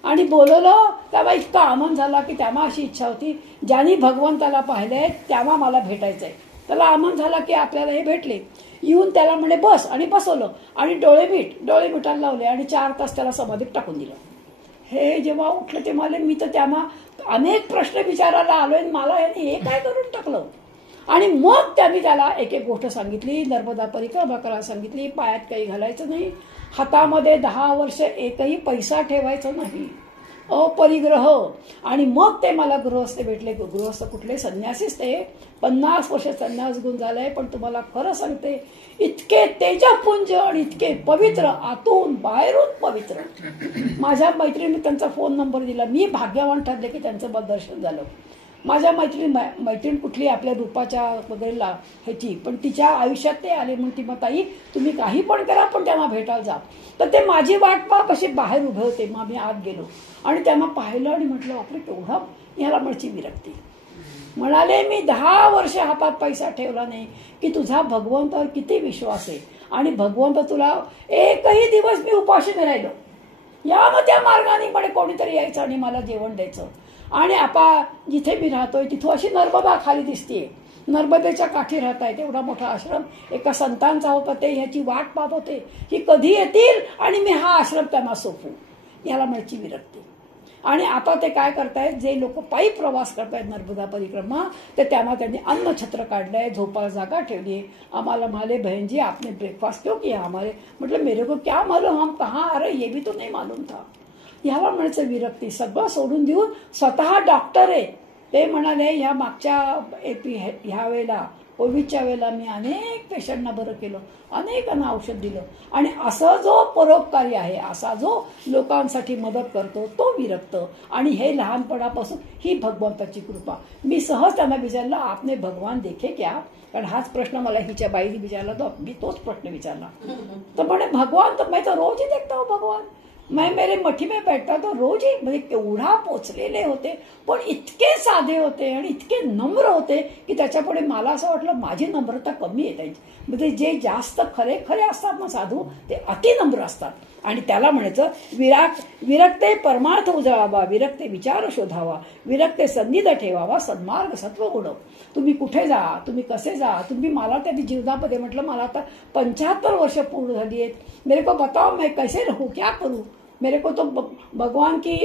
आणि बोलवलं. त्याला इतका आनंद झाला की त्यांना अशी इच्छा होती ज्यांनी भगवंताला पाहिलंय त्यांना मला भेटायचंय. त्याला आनंद झाला की आपल्याला हे भेटले. येऊन त्याला म्हणे बस आणि बसवलं आणि डोळे मिटायला लावले आणि 4 तास त्याला समाधीत टाकून दिलं. हे जेव्हा उठलं ते मला, मी तर त्यांना अनेक प्रश्न विचारायला आलोय, मला हे काय करून टाकलं. आणि मग त्यांनी त्याला एक एक गोष्ट सांगितली. नर्मदा परिक्रमा करायला सांगितली, पायात काही घालायचं नाही, हातामध्ये 10 वर्ष एकही पैसा ठेवायचा नाही, अपरिग्रह. आणि मग ते मला गृहस्थ भेटले. गृहस्थ कुठले, संन्यासीच ते. 50 वर्ष संन्यास गुण झालाय. पण तुम्हाला खरं सांगते, इतके तेजपुंज आणि इतके पवित्र, आतून बाहेरून पवित्र. माझ्या मैत्रिणीने त्यांचा फोन नंबर दिला. मी भाग्यवान ठरले की त्यांचं दर्शन झालं. माझ्या मैत्रीण कुठली आपल्या रूपाच्या वगैरे ह्याची, पण तिच्या आयुष्यात ते आले म्हणून ती ताई तुम्ही काही पण करा पण त्यांना भेटायला जा. तर ते माझी वाट पाहत कशी बाहेर उभे होते. मग मी आत गेलो आणि त्यांना पाहिलं आणि म्हटलं बापरे केवढा ह्याला म्हणची विरक्ती. म्हणाले मी 10 वर्ष हातात पैसा ठेवला नाही की तुझा भगवंतावर किती विश्वास आहे आणि भगवंत तुला एकही दिवस मी उपाशी नाही राहिलो. या मग त्या मार्गाने म्हणे कोणीतरी यायचं आणि मला जेवण द्यायचं. आणि आता जिथे मी राहतोय तिथं अशी नर्मदा खाली दिसतीये, नर्मदेच्या काठी राहतायत. एवढा मोठा आश्रम एका संतांचा होता. ते ह्याची वाट पाहत होते की कधी येतील आणि मी हा आश्रम त्यांना सोपू. याला म्हणची विरक्ती. आणि आता ते काय करतायत, जे लोक पायी प्रवास करतायत नर्मदा परिक्रमा, तर त्यांना त्यांनी अन्नछत्र काढलंय, झोपायला जागा ठेवली. आम्हाला म्हणाले बहन जी आपने ब्रेकफास्ट क्यों किया हमारे. म्हटलं मेरे को क्या मालूम, हम कहाँ आ रहे ये भी तो नहीं मालूम था. ह्याला म्हणायचं विरक्ती. सगळं सोडून देऊन स्वतः डॉक्टर आहे ते म्हणाले ह्या मागच्या ह्या वेळेला कोविडच्या वेळेला मी अनेक पेशंटना बरं केलं, अनेकांना औषध दिलं. आणि असं जो परोपकारी आहे, असा जो लोकांसाठी मदत करतो तो विरक्त. आणि हे लहानपणापासून ही भगवंताची कृपा. मी सहज त्यांना विचारलं आपने भगवान देखे क्या, कारण हाच प्रश्न मला हिच्या बाईने विचारला, तर मी तोच प्रश्न विचारला. तर म्हणे भगवान तर मैं तो रोज ही देखता हूं भगवान, मैं मेरे मठी में बैठता तो रोज ही. म्हणजे केवढा पोचलेले होते पण इतके साधे होते आणि इतके नम्र होते की त्याच्यापुढे मला असं वाटलं माझी नम्रता कमी आहे त्यांची. म्हणजे जे जास्त खरे खरे असतात ना साधू ते अतिनम्र असतात. आणि त्याला म्हणायचं विरक्ते परमार्थ उजळावा, विरक्ते विचार शोधावा, विरक्ते सन्निध ठेवावा, सन्मार्ग सत्वगुण. तुम्ही कुठे जा, तुम्ही कसे जा. तुम्ही मला त्या जीवनामध्ये म्हटलं मला आता 75 वर्ष पूर्ण झाली आहेत. मेरे को बताओ मैं कैसे रहूं, क्या करूं. मेरे को तो भगवान की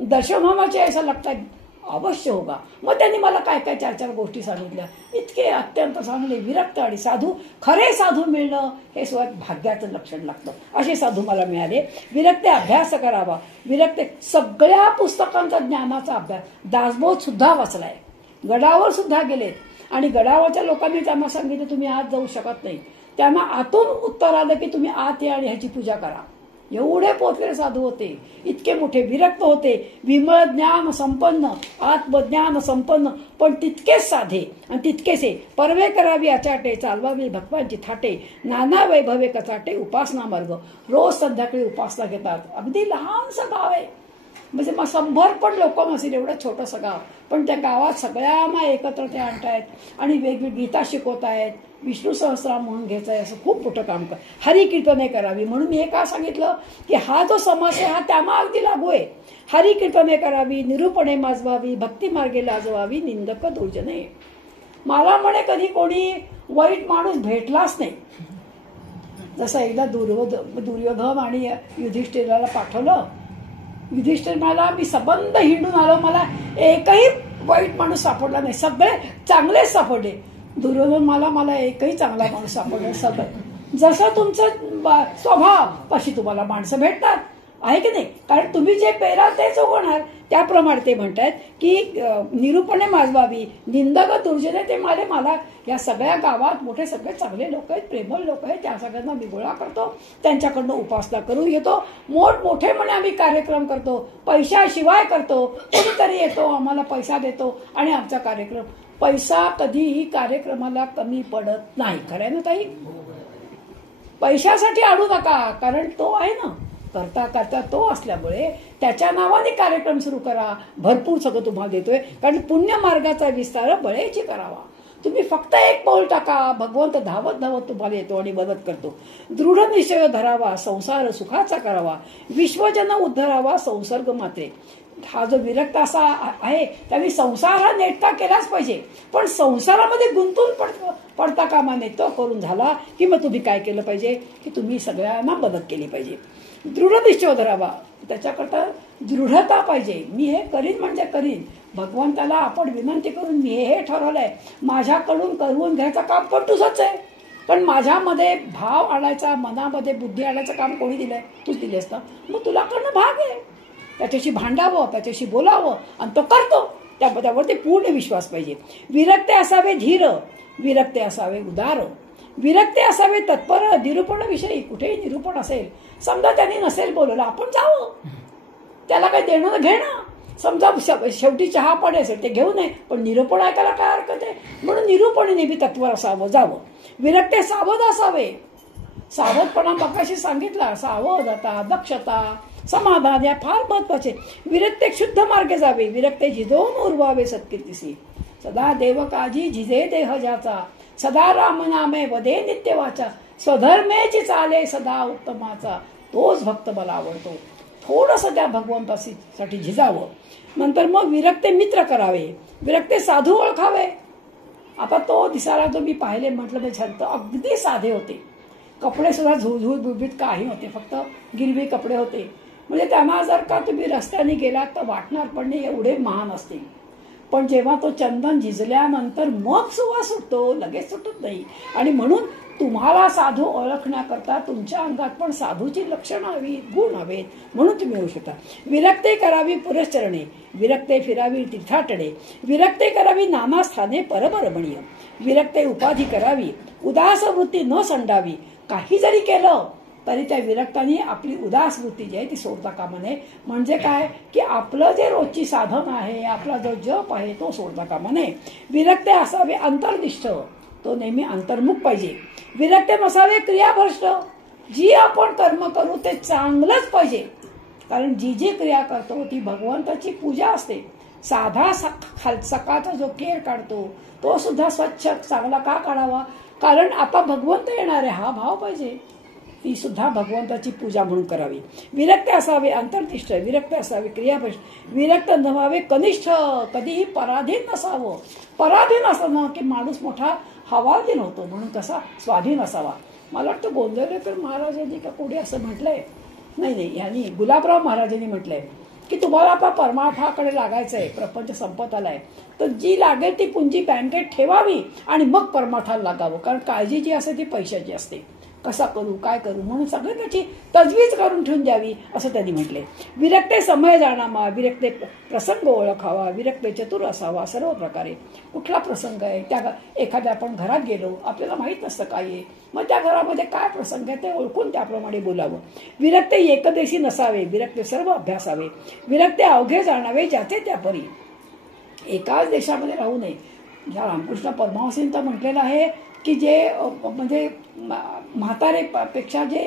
दर्शन होना चाहिए ऐसा लगता है. अवश्य होगा. मग त्यांनी मला काय काय 4 गोष्टी सांगितल्या. इतके अत्यंत चांगले विरक्त आणि साधू. खरे साधू मिळणं हे स्वतः भाग्याचं लक्षण लागतं. असे साधू मला मिळाले. विरक्ते अभ्यास करावा, विरक्ते सगळ्या पुस्तकांचा ज्ञानाचा अभ्यास. दासबोध सुद्धा वाचलाय, गडावर सुद्धा गेलेत आणि गडावरच्या लोकांनी त्यांना सांगितलं तुम्ही आत जाऊ शकत नाही. त्यांना आतून उत्तर आलं की तुम्ही आत या आणि ह्याची पूजा करा. एवढे पोचलेले साधू होते, इतके मोठे विरक्त होते, विमळ ज्ञान संपन्न, आत्मज्ञान संपन्न, पण तितकेच साधे आणि तितकेच परवे करावी अचाटे, चालवावी भगवानची थाटे, नाना वैभवे कचाटे, उपासना मार्ग. रोज संध्याकाळी उपासना घेतात. अगदी लहानसं गाव आहे, म्हणजे मग 100 पण लोक नसेल एवढं छोटंसं गाव, पण त्या गावात सगळ्यांना एकत्र ते आणतायत आणि वेगवेगळी गीता शिकवतायत, विष्णू सहस्रनाम म्हणून घ्यायचंय, असं खूप मोठं काम कर. हरिकीर्तने करावी. म्हणून मी हे का सांगितलं की हा जो समास आहे हा त्यांना अगदी लागू आहे. हरिकीर्तने करावी, निरूपणे माजवावी, भक्ती मार्गे लाजवावी, निंदक दुर्जने. मला म्हणे कधी कोणी वाईट माणूस भेटलाच नाही. जसं एकदा दुर्योधन आणि युधिष्ठिराला पाठवलं. युधिष्ठिर मला मी सबंध हिंडून आलो, मला एकही वाईट माणूस सापडला नाही, सगळे चांगलेच सापडले. दुर्योधन मला एकही चांगला माणूस सापडला. सगळं जसं तुमचं स्वभाव तशी तुम्हाला माणसं भेटतात. आहे की नाही? कारण तुम्ही जे पेराल तेच उगवणार. त्याप्रमाणे ते म्हणतात की निरूपणे माजवावी, निंदक दुर्जने ते माले मला. या सगळ्या गावात मोठे सगळे चांगले लोक आहेत, प्रेमळ लोक आहेत, त्या सगळ्यांना मी गोळा करतो, त्यांच्याकडनं उपासना करून घेतो, मोठमोठे म्हणे आम्ही कार्यक्रम करतो, पैशाशिवाय करतो, कोणीतरी येतो आम्हाला पैसा देतो आणि आमचा कार्यक्रम. पैसा कधीही कार्यक्रमाला कमी पडत नाही. खरंय ना ताई? पैशासाठी आणू नका, कारण तो आहे ना, करता करता तो असल्यामुळे त्याच्या नावाने कार्यक्रम सुरू करा. भरपूर सगळं तुम्हाला देतोय, कारण पुण्य मार्गाचा विस्तार बळेची करावा. तुम्ही फक्त एक पाऊल टाका, भगवंत धावत धावत तुम्हाला येतो आणि मदत करतो. दृढ निश्चय धरावा, संसार सुखाचा करावा, विश्वजन उद्धरावा, संसर्ग मात्रे. हा जो विरक्त असा आहे त्यावेळी संसार हा नेटका केलाच पाहिजे, पण संसारामध्ये गुंतून पडता कामा नये. तो करून झाला की मग तुम्ही काय केलं पाहिजे की तुम्ही सगळ्यांना मदत केली पाहिजे. दृढ निश्चय धरावा, त्याच्याकरता दृढता पाहिजे. मी हे करीन म्हणजे करीन. भगवंताला आपण विनंती करून मी हे ठरवलंय, माझ्याकडून करून घ्यायचं काम पण तुझंच आहे, पण माझ्यामध्ये भाव आणायचा, मनामध्ये बुद्धी आणायचं काम कोणी दिलंय? तूच दिले असतं. मग तुला करणं भाग आहे. त्याच्याशी भांडावं, त्याच्याशी बोलावं आणि तो करतो. त्यावरती पूर्ण विश्वास पाहिजे. विरक्ते असावे धीर, विरक्ते असावे उदार, विरक्ते असावे तत्पर. निरूपण विषयी कुठेही निरूपण असेल, समजा त्यांनी नसेल बोलवलं, आपण जावं. त्याला काय देणं घेणं. समजा शेवटी चहा पाणी असेल ते घेऊ नये, पण निरूपण ऐकायला काय हरकत आहे? म्हणून निरूपण नेहमी तत्पर असावं, जावं. विरक्ते सावध असावे. सावधपणा मगाशी सांगितला, सावधता, दक्षता, समाधान या फार महत्वाचे. विरक्ते शुद्ध मार्गे जावे, विरक्ते झिजवून उरवावे सत्कीर्तीसी. सदा देव काजी झिजे देह ज्याचा, सदा राम नामे वदे नित्य वाचा. स्वधर्मेची चाले सदा उत्तमाचा, तोच भक्त मला आवडतो. थोडस त्या भगवंतासाठी झिजावं. नंतर मग विरक्ते मित्र करावे, विरक्ते साधू ओळखावे. आता तो दिसायला जो मी पाहिले म्हटलं ते छंत अगदी साधे होते. कपडे सुद्धा झुळझुळ बुबीत काही होते, फक्त गिरवी कपडे होते. म्हणजे त्यांना जर का तुम्ही रस्त्याने गेलात तर वाटणार पण नाही एवढे महान असतील. पण जेव्हा तो चंदन झिजल्यानंतर मग सुवास सुटतो, लगेच सुटत नाही. आणि म्हणून तुम्हाला साधू ओळखण्याकरता तुमच्या अंगात पण साधूची लक्षणं हवीत, गुण हवेत, म्हणून तुम्ही येऊ शकता. विरक्ते करावी पुरश्चरणे, विरक्ते फिरावी तीर्थाटणे, विरक्ते करावी नाना स्थाने परबरमणीय, विरक्ते उपाधी करावी, उदास वृत्ती न संडावी. काही जरी केलं तरी त्या विरक्ताने आपली उदास वृत्ती जी आहे ती सोडता कामा नये. म्हणजे काय की आपलं जे रोजची साधन आहे, आपला जो जप आहे तो सोडता कामा नये. विरक्ते असावे अंतर्निष्ठ, तो नेहमी अंतर्मुख पाहिजे. विरक्ते नसावे क्रियाभ्रष्ट, जी आपण कर्म करू ते चांगलंच पाहिजे, कारण जी जी क्रिया करतो ती भगवंताची पूजा असते. साधा सकाळचा जो केर काढतो तो सुद्धा स्वच्छ चांगला का काढावा? कारण आता भगवंत येणार आहे हा भाव पाहिजे. ती सुद्धा भगवंताची पूजा म्हणून करावी. विरक्त असावे अंतर्निष्ठ, विरक्त असावे क्रियाभ्रष्ट, विरक्त नव्हावे कनिष्ठ, कधीही पराधीन नसावं. पराधीन असणं की माणूस मोठा हवाधीन होतो, म्हणून कसा स्वाधीन असावा. मला वाटतं गोंदवलेकर महाराजांनी का कोणी असं म्हटलंय, नाही यांनी गुलाबराव महाराजांनी म्हटलंय की तुम्हाला आता परमार्थाकडे लागायचंय, प्रपंच संपत आलाय, तर जी लागेल ती पुंजी बँकेत ठेवावी आणि मग परमार्थाला लागावं. कारण काळजी जी असते ती पैशाची असते. कसा करू, काय करू, म्हणून सगळं त्याची तजवीज करून ठेवून द्यावी असं त्यांनी म्हटले. विरक्ते समय जाणावा, विरक्ते प्रसंग ओळखावा, विरक्ते चतुर असावा. सर्व प्रकारे कुठला प्रसंग आहे, त्या एखाद्या आपण घरात गेलो, आपल्याला माहित नसतं काय आहे, मग त्या घरामध्ये काय प्रसंग आहे ते ओळखून त्याप्रमाणे बोलावं. विरक्ते एकदेशी नसावे, विरक्ते सर्व अभ्यासावे, विरक्ते अवघे जाणावे ज्याचे त्यापरी. एकाच देशामध्ये राहू नये. या रामकृष्ण परमहंसांनी तर म्हटलेलं आहे की जे म्हणजे म्हातारेपेक्षा जे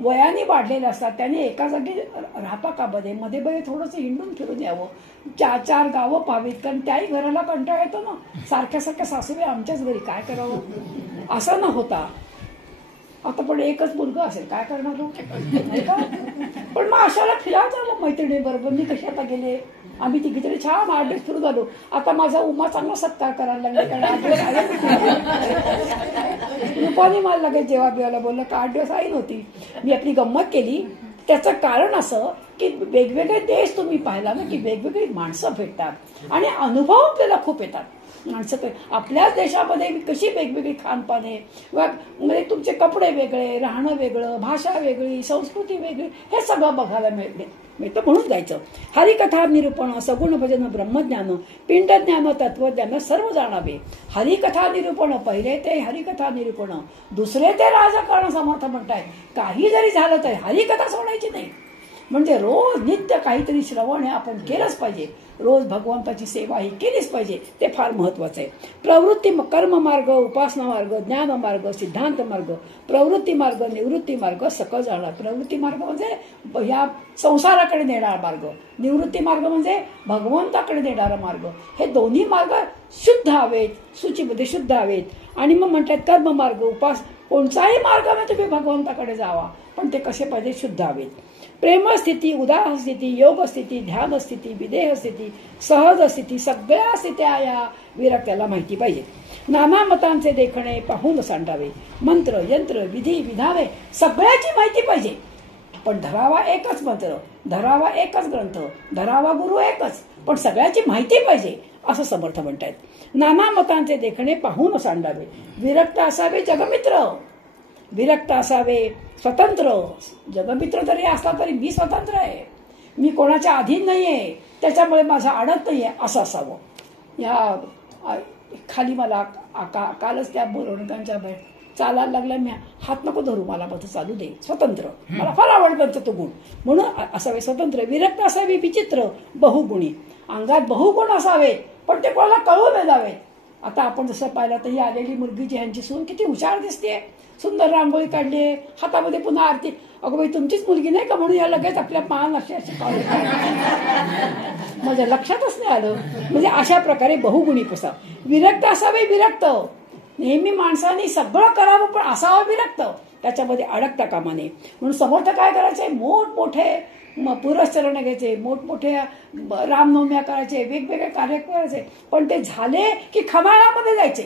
वयाने वाढलेले असतात त्यांनी एका जागी राहता कामा नये, मध्ये मध्ये थोडंसं हिंडून फिरून यावं, 4-4 गावं पाहावीत. कारण त्याही घराला कंटाळा येतो ना, सारख्या सारख्या सासूबाई आमच्याच घरी, काय करावं असं न होता. आता पण एकच मुलगा असेल काय करणार नाही का? पण मग अशाला फिरायला जावं मैत्रिणी बरोबर. मी कशी आता गेले, आम्ही तिघीतरी छान 8 दिवस फिरून आलो. आता माझा उमा चांगला सत्कार करायला लागला, कारण 8 दिवस रुपाने मला लगेच जेव्हा बिवायला बोललं का 8 दिवस आई नव्हती. मी आपली गंमत केली. त्याचं कारण असं की वेगवेगळे देश तुम्ही पाहिला ना की वेगवेगळी माणसं भेटतात आणि अनुभव आपल्याला खूप येतात. माणसं आपल्याच देशामध्ये कशी वेगवेगळी खानपान आहे, म्हणजे तुमचे कपडे वेगळे, राहणं वेगळं, भाषा वेगळी, संस्कृती वेगळी, हे सगळं बघायला मिळतं. म्हणून जायचं. हरिकथा निरूपण, सगुण भजन, ब्रह्मज्ञान, पिंडज्ञान, तत्वज्ञान सर्व जाणावे. हरिकथा निरूपण, पहिले ते हरिकथा निरूपण, दुसरे ते राजकारण. समर्थ म्हणताय काही जरी झालं तरी हरिकथा सोडायची नाही. म्हणजे रोज नित्य काहीतरी श्रवण हे आपण केलंच पाहिजे. रोज भगवंताची सेवा ही केलीच पाहिजे. ते फार महत्वाचं आहे. प्रवृत्ती कर्म मार्ग, उपासना मार्ग, ज्ञान मार्ग, सिद्धांत मार्ग, प्रवृत्ती मार्ग, निवृत्ती मार्ग सकळ जाणार. प्रवृत्ती मार्ग म्हणजे या संसाराकडे नेणारा मार्ग, निवृत्ती मार्ग म्हणजे भगवंताकडे नेणारा मार्ग. हे दोन्ही मार्ग शुद्ध हवेत, सूचीमध्ये शुद्ध हवेत. आणि मग म्हणतात कर्म मार्ग, कोणताही मार्गाने तुम्ही भगवंताकडे जावा, पण ते कसे पाहिजे? शुद्ध हवेत. प्रेमस्थिती, उदार स्थिती, योग स्थिती, ध्यान स्थिती, विदेह स्थिती, सहज स्थिती, सगळ्या स्थित्या या विरक्त्याला माहिती पाहिजे. नाना मतांचे देखणे पाहून सांडावे. मंत्र, यंत्र, विधी, विधाने सगळ्याची माहिती पाहिजे. पण धरावा एकच मंत्र, धरावा एकच ग्रंथ, धरावा गुरु एकच, पण सगळ्याची माहिती पाहिजे असं समर्थ म्हणतात. नाना मतांचे देखणे पाहून सांडावे. विरक्त असावे जगमित्र, विरक्त असावे स्वतंत्र. जगमित्र जरी असला तरी मी स्वतंत्र आहे, मी कोणाच्या अधीन नाहीये, त्याच्यामुळे माझा अडत नाहीये असं असावं. या खाली मला कालच त्या बोलवणकांच्या बाहेर चालायला लागला, मी हात नको धरू, मला मत चालू दे, स्वतंत्र. मला फार आवडतं तो गुण. म्हणून असावे स्वतंत्र. विरक्त असावे विचित्र, बहुगुणी. अंगात बहुगुण असावेत, पण ते कोणाला कळू न जावेत. आता आपण जसं पाहिलं तर ही आलेली मुलगी जी ह्यांची सून किती हुशार दिसते, सुंदर रांगोळी काढली, हातामध्ये पुन्हा आरती. अगं बाई तुमचीच मुलगी नाही का? म्हणून या लगेच आपल्या मान असे माझ्या लक्षातच नाही आलं. म्हणजे अशा प्रकारे बहुगुणी कसा. विरक्त असावे विरक्त. नेहमी माणसाने सगळं करावं पण असावं विरक्त, त्याच्यामध्ये अडकता कामा नये. म्हणून समर्थ काय करायचे? मोठमोठे पुरस्चरण घ्यायचे, मोठमोठे रामनवम्या करायचे, वेगवेगळे कार्य करायचे, पण ते झाले की खमाळामध्ये जायचे.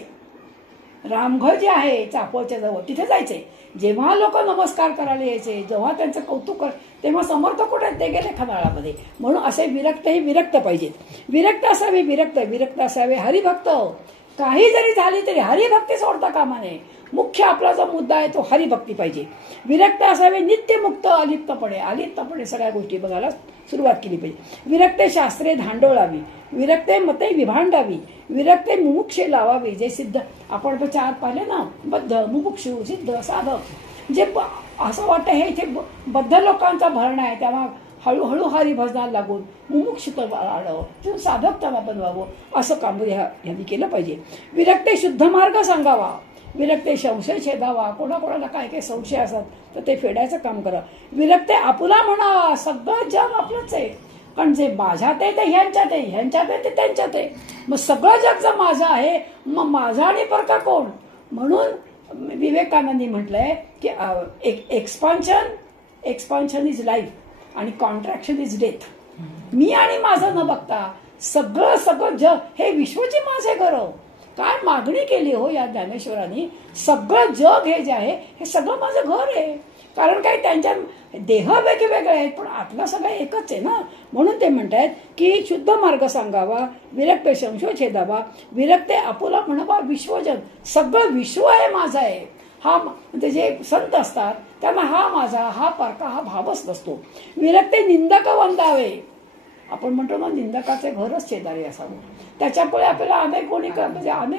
रामघर जे आहे चापोळच्या जवळ तिथे जायचे. जेव्हा लोक नमस्कार करायला यायचे, जेव्हा त्यांचं कौतुक तेव्हा समर्थ कुठे? ते गेले खनाळामध्ये. म्हणून असे विरक्तही विरक्त पाहिजेत. विरक्त असावे विरक्त, विरक्त असावे हरिभक्त. काही जरी झाली तरी हरिभक्ती सोडता कामा नये. मुख्य आपला जो मुद्दा आहे तो हरिभक्ती पाहिजे. विरक्त असावे नित्यमुक्त, अलिप्तपणे सगळ्या गोष्टी बघायला सुरुवात केली पाहिजे. विरक्ते शास्त्रे धांडोळावी, विरक्ते मते विभांडावी, विरक्ते मुमुक्षे लावावी. जे सिद्ध आपण चार पाहिले ना, बद्ध, मुमुक्षु, सिद्ध, साधक. जे असं वाटतं हे इथे बद्ध लोकांचा भरणा आहे, तेव्हा हळूहळू हरिभजनाला लागून मुमुक्षुत्व वाढावं, साधकता बनवावं, असं काम ह्यांनी केलं पाहिजे. विरक्ते शुद्ध मार्ग सांगावा, विरक्ते संशय छेदावा. कोणाकोणाला काय काय संशय असतात तर ते फेडायचं काम करा. विरक्ते आपुला म्हणावा. सगळं जग आपलंच आहे, कारण जे माझ्यात आहे ते ह्यांच्यात आहे, ह्यांच्यात आहे ते त्यांच्यात आहे. मग सगळं जग जर माझं आहे, मग माझा आणि परका कोण? म्हणून विवेकानंदांनी म्हटलंय की एक्सपान्शन इज लाईफ आणि कॉन्ट्रॅक्शन इज डेथ. मी आणि माझं न बघता सगळं जग हे विश्वची माझे घर. काय मागणी केली हो या ज्ञानेश्वरांनी? सगळं जग हे जे आहे हे सगळं माझं घर आहे. कारण काय, त्यांच्या देह वेगवेगळे आहेत पण आतला सगळं एकच आहे ना. म्हणून ते म्हणतात की शुद्ध मार्ग सांगावा, विरक्त संशय छेदावा, विरक्ते आपुला म्हणावा विश्वजन. सगळं विश्व आहे माझं आहे. हा म्हणजे जे संत असतात त्यांना हा माझा, हा परका, हा भावच नसतो. विरक्ते निंदक वंदावे. आपण म्हणतो ना, निंदकाचे घरच शेजारी असावं. त्याच्यामुळे आपल्याला अनेक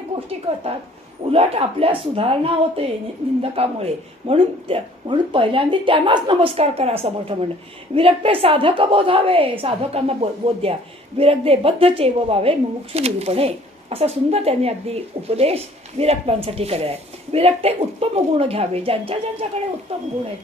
गोष्टी कळतात. उलट आपल्या सुधारणा होते निंदकामुळे. म्हणून पहिल्यांदा त्यांनाच नमस्कार करा असं मोठं म्हणणं. विरक्ते साधक बोधावे, साधकांना बोध द्या. विरक्ते बद्ध चेवावे, मुमुक्षु निरूपणे. असा सुंदर त्यांनी अगदी उपदेश विरक्तांसाठी केला आहे. विरक्ते उत्तम गुण घ्यावे, ज्यांच्याकडे उत्तम गुण आहेत.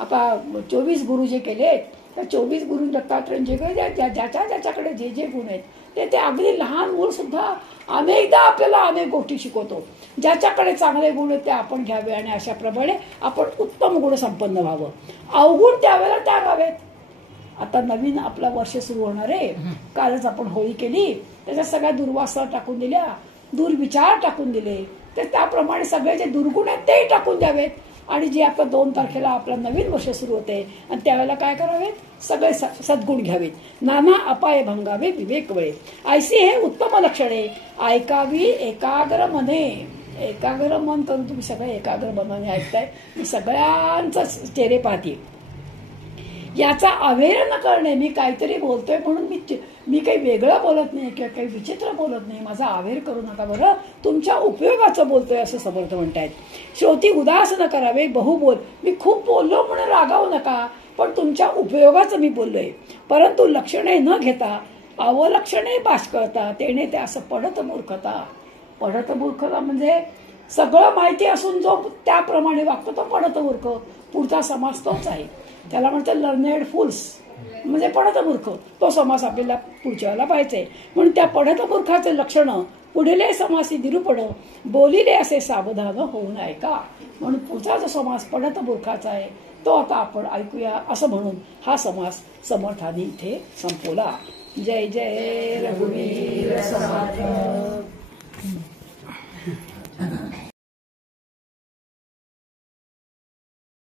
आता 24 गुरु जे केले त्या 24 गुरु दत्तात्रयांचे ज्याच्याकडे जे जे गुण आहेत ते अगदी लहान मूल सुद्धा अनेकदा आपल्याला अनेक गोष्टी शिकवतो. ज्याच्याकडे चांगले गुण आहेत ते आपण घ्यावे आणि अशा प्रमाणे आपण उत्तम गुण संपन्न व्हावं. अवगुण त्यावेळेला त्यागावेत. आता नवीन आपला वर्ष सुरू होणार आहे. कालच आपण होळी केली, त्याच्यात सगळ्या दुर्वासना टाकून दिल्या, दुर्विचार टाकून दिले. तर त्याप्रमाणे सगळे जे दुर्गुण आहेत तेही टाकून द्यावेत. आणि जी आता 2 तारखेला आपलं नवीन वर्ष सुरू होते आणि त्यावेळेला काय करावेत, सगळे सद्गुण घ्यावेत, नाना अपाय भंगावे विवेक वळे, ऐसी हे उत्तम लक्षणे ऐकावी एकाग्र मने. एकाग्र मन करून तुम्ही सगळे एकाग्र मनाने ऐकताय, सगळ्यांचं चेहरे पाहते. याचा अवेर न करणे, मी काहीतरी बोलतोय म्हणून मी काही वेगळं बोलत नाही किंवा काही विचित्र बोलत नाही, माझा अवेर करू नका बरं, तुमच्या उपयोगाचं बोलतोय असं समर्थ म्हणतायत. श्रोती उदास न करावे बहुबोल, मी खूप बोललो म्हणून रागावू नका, पण तुमच्या उपयोगाचं मी बोललोय. परंतु लक्षणे न घेता अवलक्षणे बाष्कळता, तेने ते असं पडत मूर्खता. पडत मूर्खता म्हणजे सगळं माहिती असून जो त्याप्रमाणे वागतो तो पडत मूर्ख. पुढचा समास तोच आहे, त्याला म्हणतात लर्नेड फुल्स, म्हणजे पडत मूर्ख. तो समास आपल्याला पुढच्या वेळेला पाहिजे. म्हणून त्या पडत मूर्खाचे लक्षण पुढले समासी निरूपण बोलिले असे सावधान होऊन ऐका. म्हणून पुढचा जो समास पडत मूर्खाचा आहे तो आता आपण ऐकूया. असं म्हणून हा समास समर्थाने इथे संपवला. जय जय रघुवीर समर्थ.